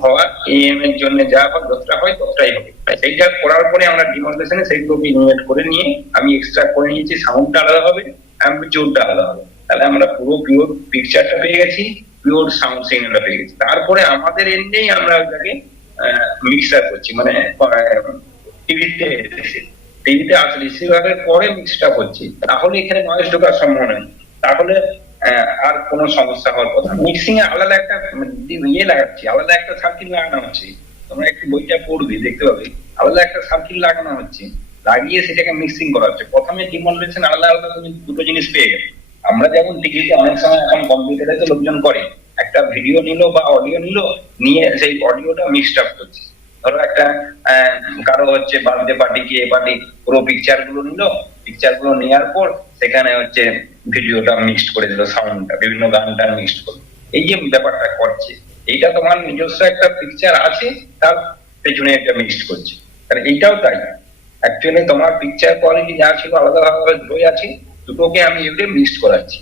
হওয়ার এএম এর জন্য যা হয় যতটা হয় ততটাই হবে। সেইটা করার পরে আমরা ডিমডুলেশনে সেইগুলোকে ইনভার্ট করে নিয়ে আমি এক্সট্রা করে নিয়েছি, সাউন্ডটা আলাদা হবে, অ্যাম্পলিটিউডটা আলাদা হবে। তাহলে আমরা পুরো পিওর পিকচারটা পেয়ে গেছি, পিওর সাউন্ড সিগন্যালটা পেয়ে গেছি। তারপরে আমাদের এন্ডেই আমরা ওটাকে মিক্সার করছি, মানে টিভিতে আসলে রিসিভারের পরে মিক্সড আপ হচ্ছে, তাহলে এখানে নয়েজ ঢোকার সম্ভাবনা নেই, তাহলে আর কোনো সমস্যা হওয়ার কথা। মিক্সিং এ আলাদা একটা লাগাচ্ছি, আলাদা একটা সার্কিট লাগানো হচ্ছে, তোমরা একটু বইটা পড়বে দেখতে পাবে, আলাদা একটা সার্কিট লাগানো হচ্ছে। লাগিয়ে সেটাকে মিক্সিং করা হচ্ছে। প্রথমে ডিমডুলেশন আলাদা আলাদা তুমি দুটো জিনিস পেয়ে গেলে। আমরা যেমন টিভিতে অনেক সময় এখন কম্পিউটারে তো লোকজন করে, একটা ভিডিও নিল বা অডিও নিল, নিয়ে সেই অডিওটা মিক্সড আপ করছে। ধরো একটা কারো হচ্ছে বার্থডে পার্টি কি পার্টি, পুরো পিকচার গুলো নিল, পিকচার গুলো নেওয়ার পর সেখানে হচ্ছে ভিডিওটা মিক্সড করে দিল, সাউন্ডটা বিভিন্ন গানটা মিক্সড করলো। এই যে ব্যাপারটা করছে, এইটা তোমার নিজস্ব একটা পিকচার আছে, তার পেছনে একটা মিক্সড করছে। তাহলে এইটাও তাই, অ্যাকচুয়ালি তোমার পিকচার কোয়ালিটি যা ছিল আলাদাভাবে দুটোই আছে, দুটোকে আমি এগুলো মিক্সড করাচ্ছি।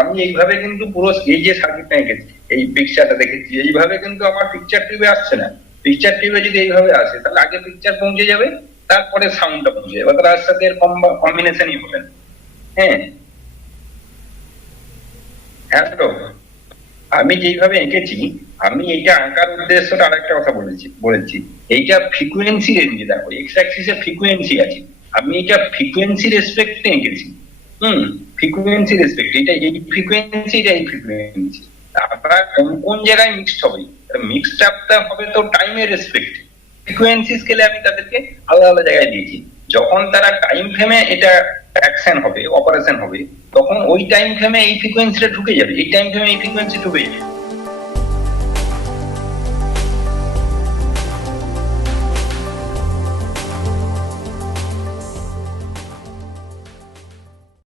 আমি এইভাবে কিন্তু পুরো এই যে সার্কিটটা এঁকেছি, এই পিকচারটা দেখেছি, এইভাবে কিন্তু আমার পিকচার টিউবে আসছে না। পিকচার টিউবে যদি এইভাবে আসে, তাহলে আগে পিকচার পৌঁছে যাবে, তারপরে সাউন্ডটা পৌঁছে যাবে, তার সাথে এর কম্বিনেশনই হবে না। হ্যাঁ হ্যাঁ, তো আমি যেইভাবে এঁকেছি, আমি এইটা আঁকার উদ্দেশ্যটা আরেকটা কথা বলেছি, এইটা ফ্রিকুয়েন্সি রেঞ্জে, দেখো এক্স অ্যাক্সিসে ফ্রিকুয়েন্সি আছে, আমি এটা ফ্রিকুয়েন্সি রেসপেক্টে এঁকেছি। ফ্রিকুয়েন্সি রেসপেক্ট, এটা এই ফ্রিকুয়েন্সি, এটা এই ফ্রিকুয়েন্সি, তারপরে কোন কোন জায়গায় মিক্সড হবে, মিক্সড আপটা হবে তো টাইমের রেসপেক্ট। ফ্রিকুয়েন্সি স্কেলে আমি তাদেরকে আলাদা আলাদা জায়গায় দিয়েছি। যখন তারা টাইম ফ্রেমে এটা অ্যাকশন হবে, অপারেশন হবে, তখন ওই টাইম ফ্রেমে এই ফ্রিকোয়েন্সিটা ঢুকে যাবে, এই টাইম ফ্রেমে এই ফ্রিকোয়েন্সি ঢুকে যাবে।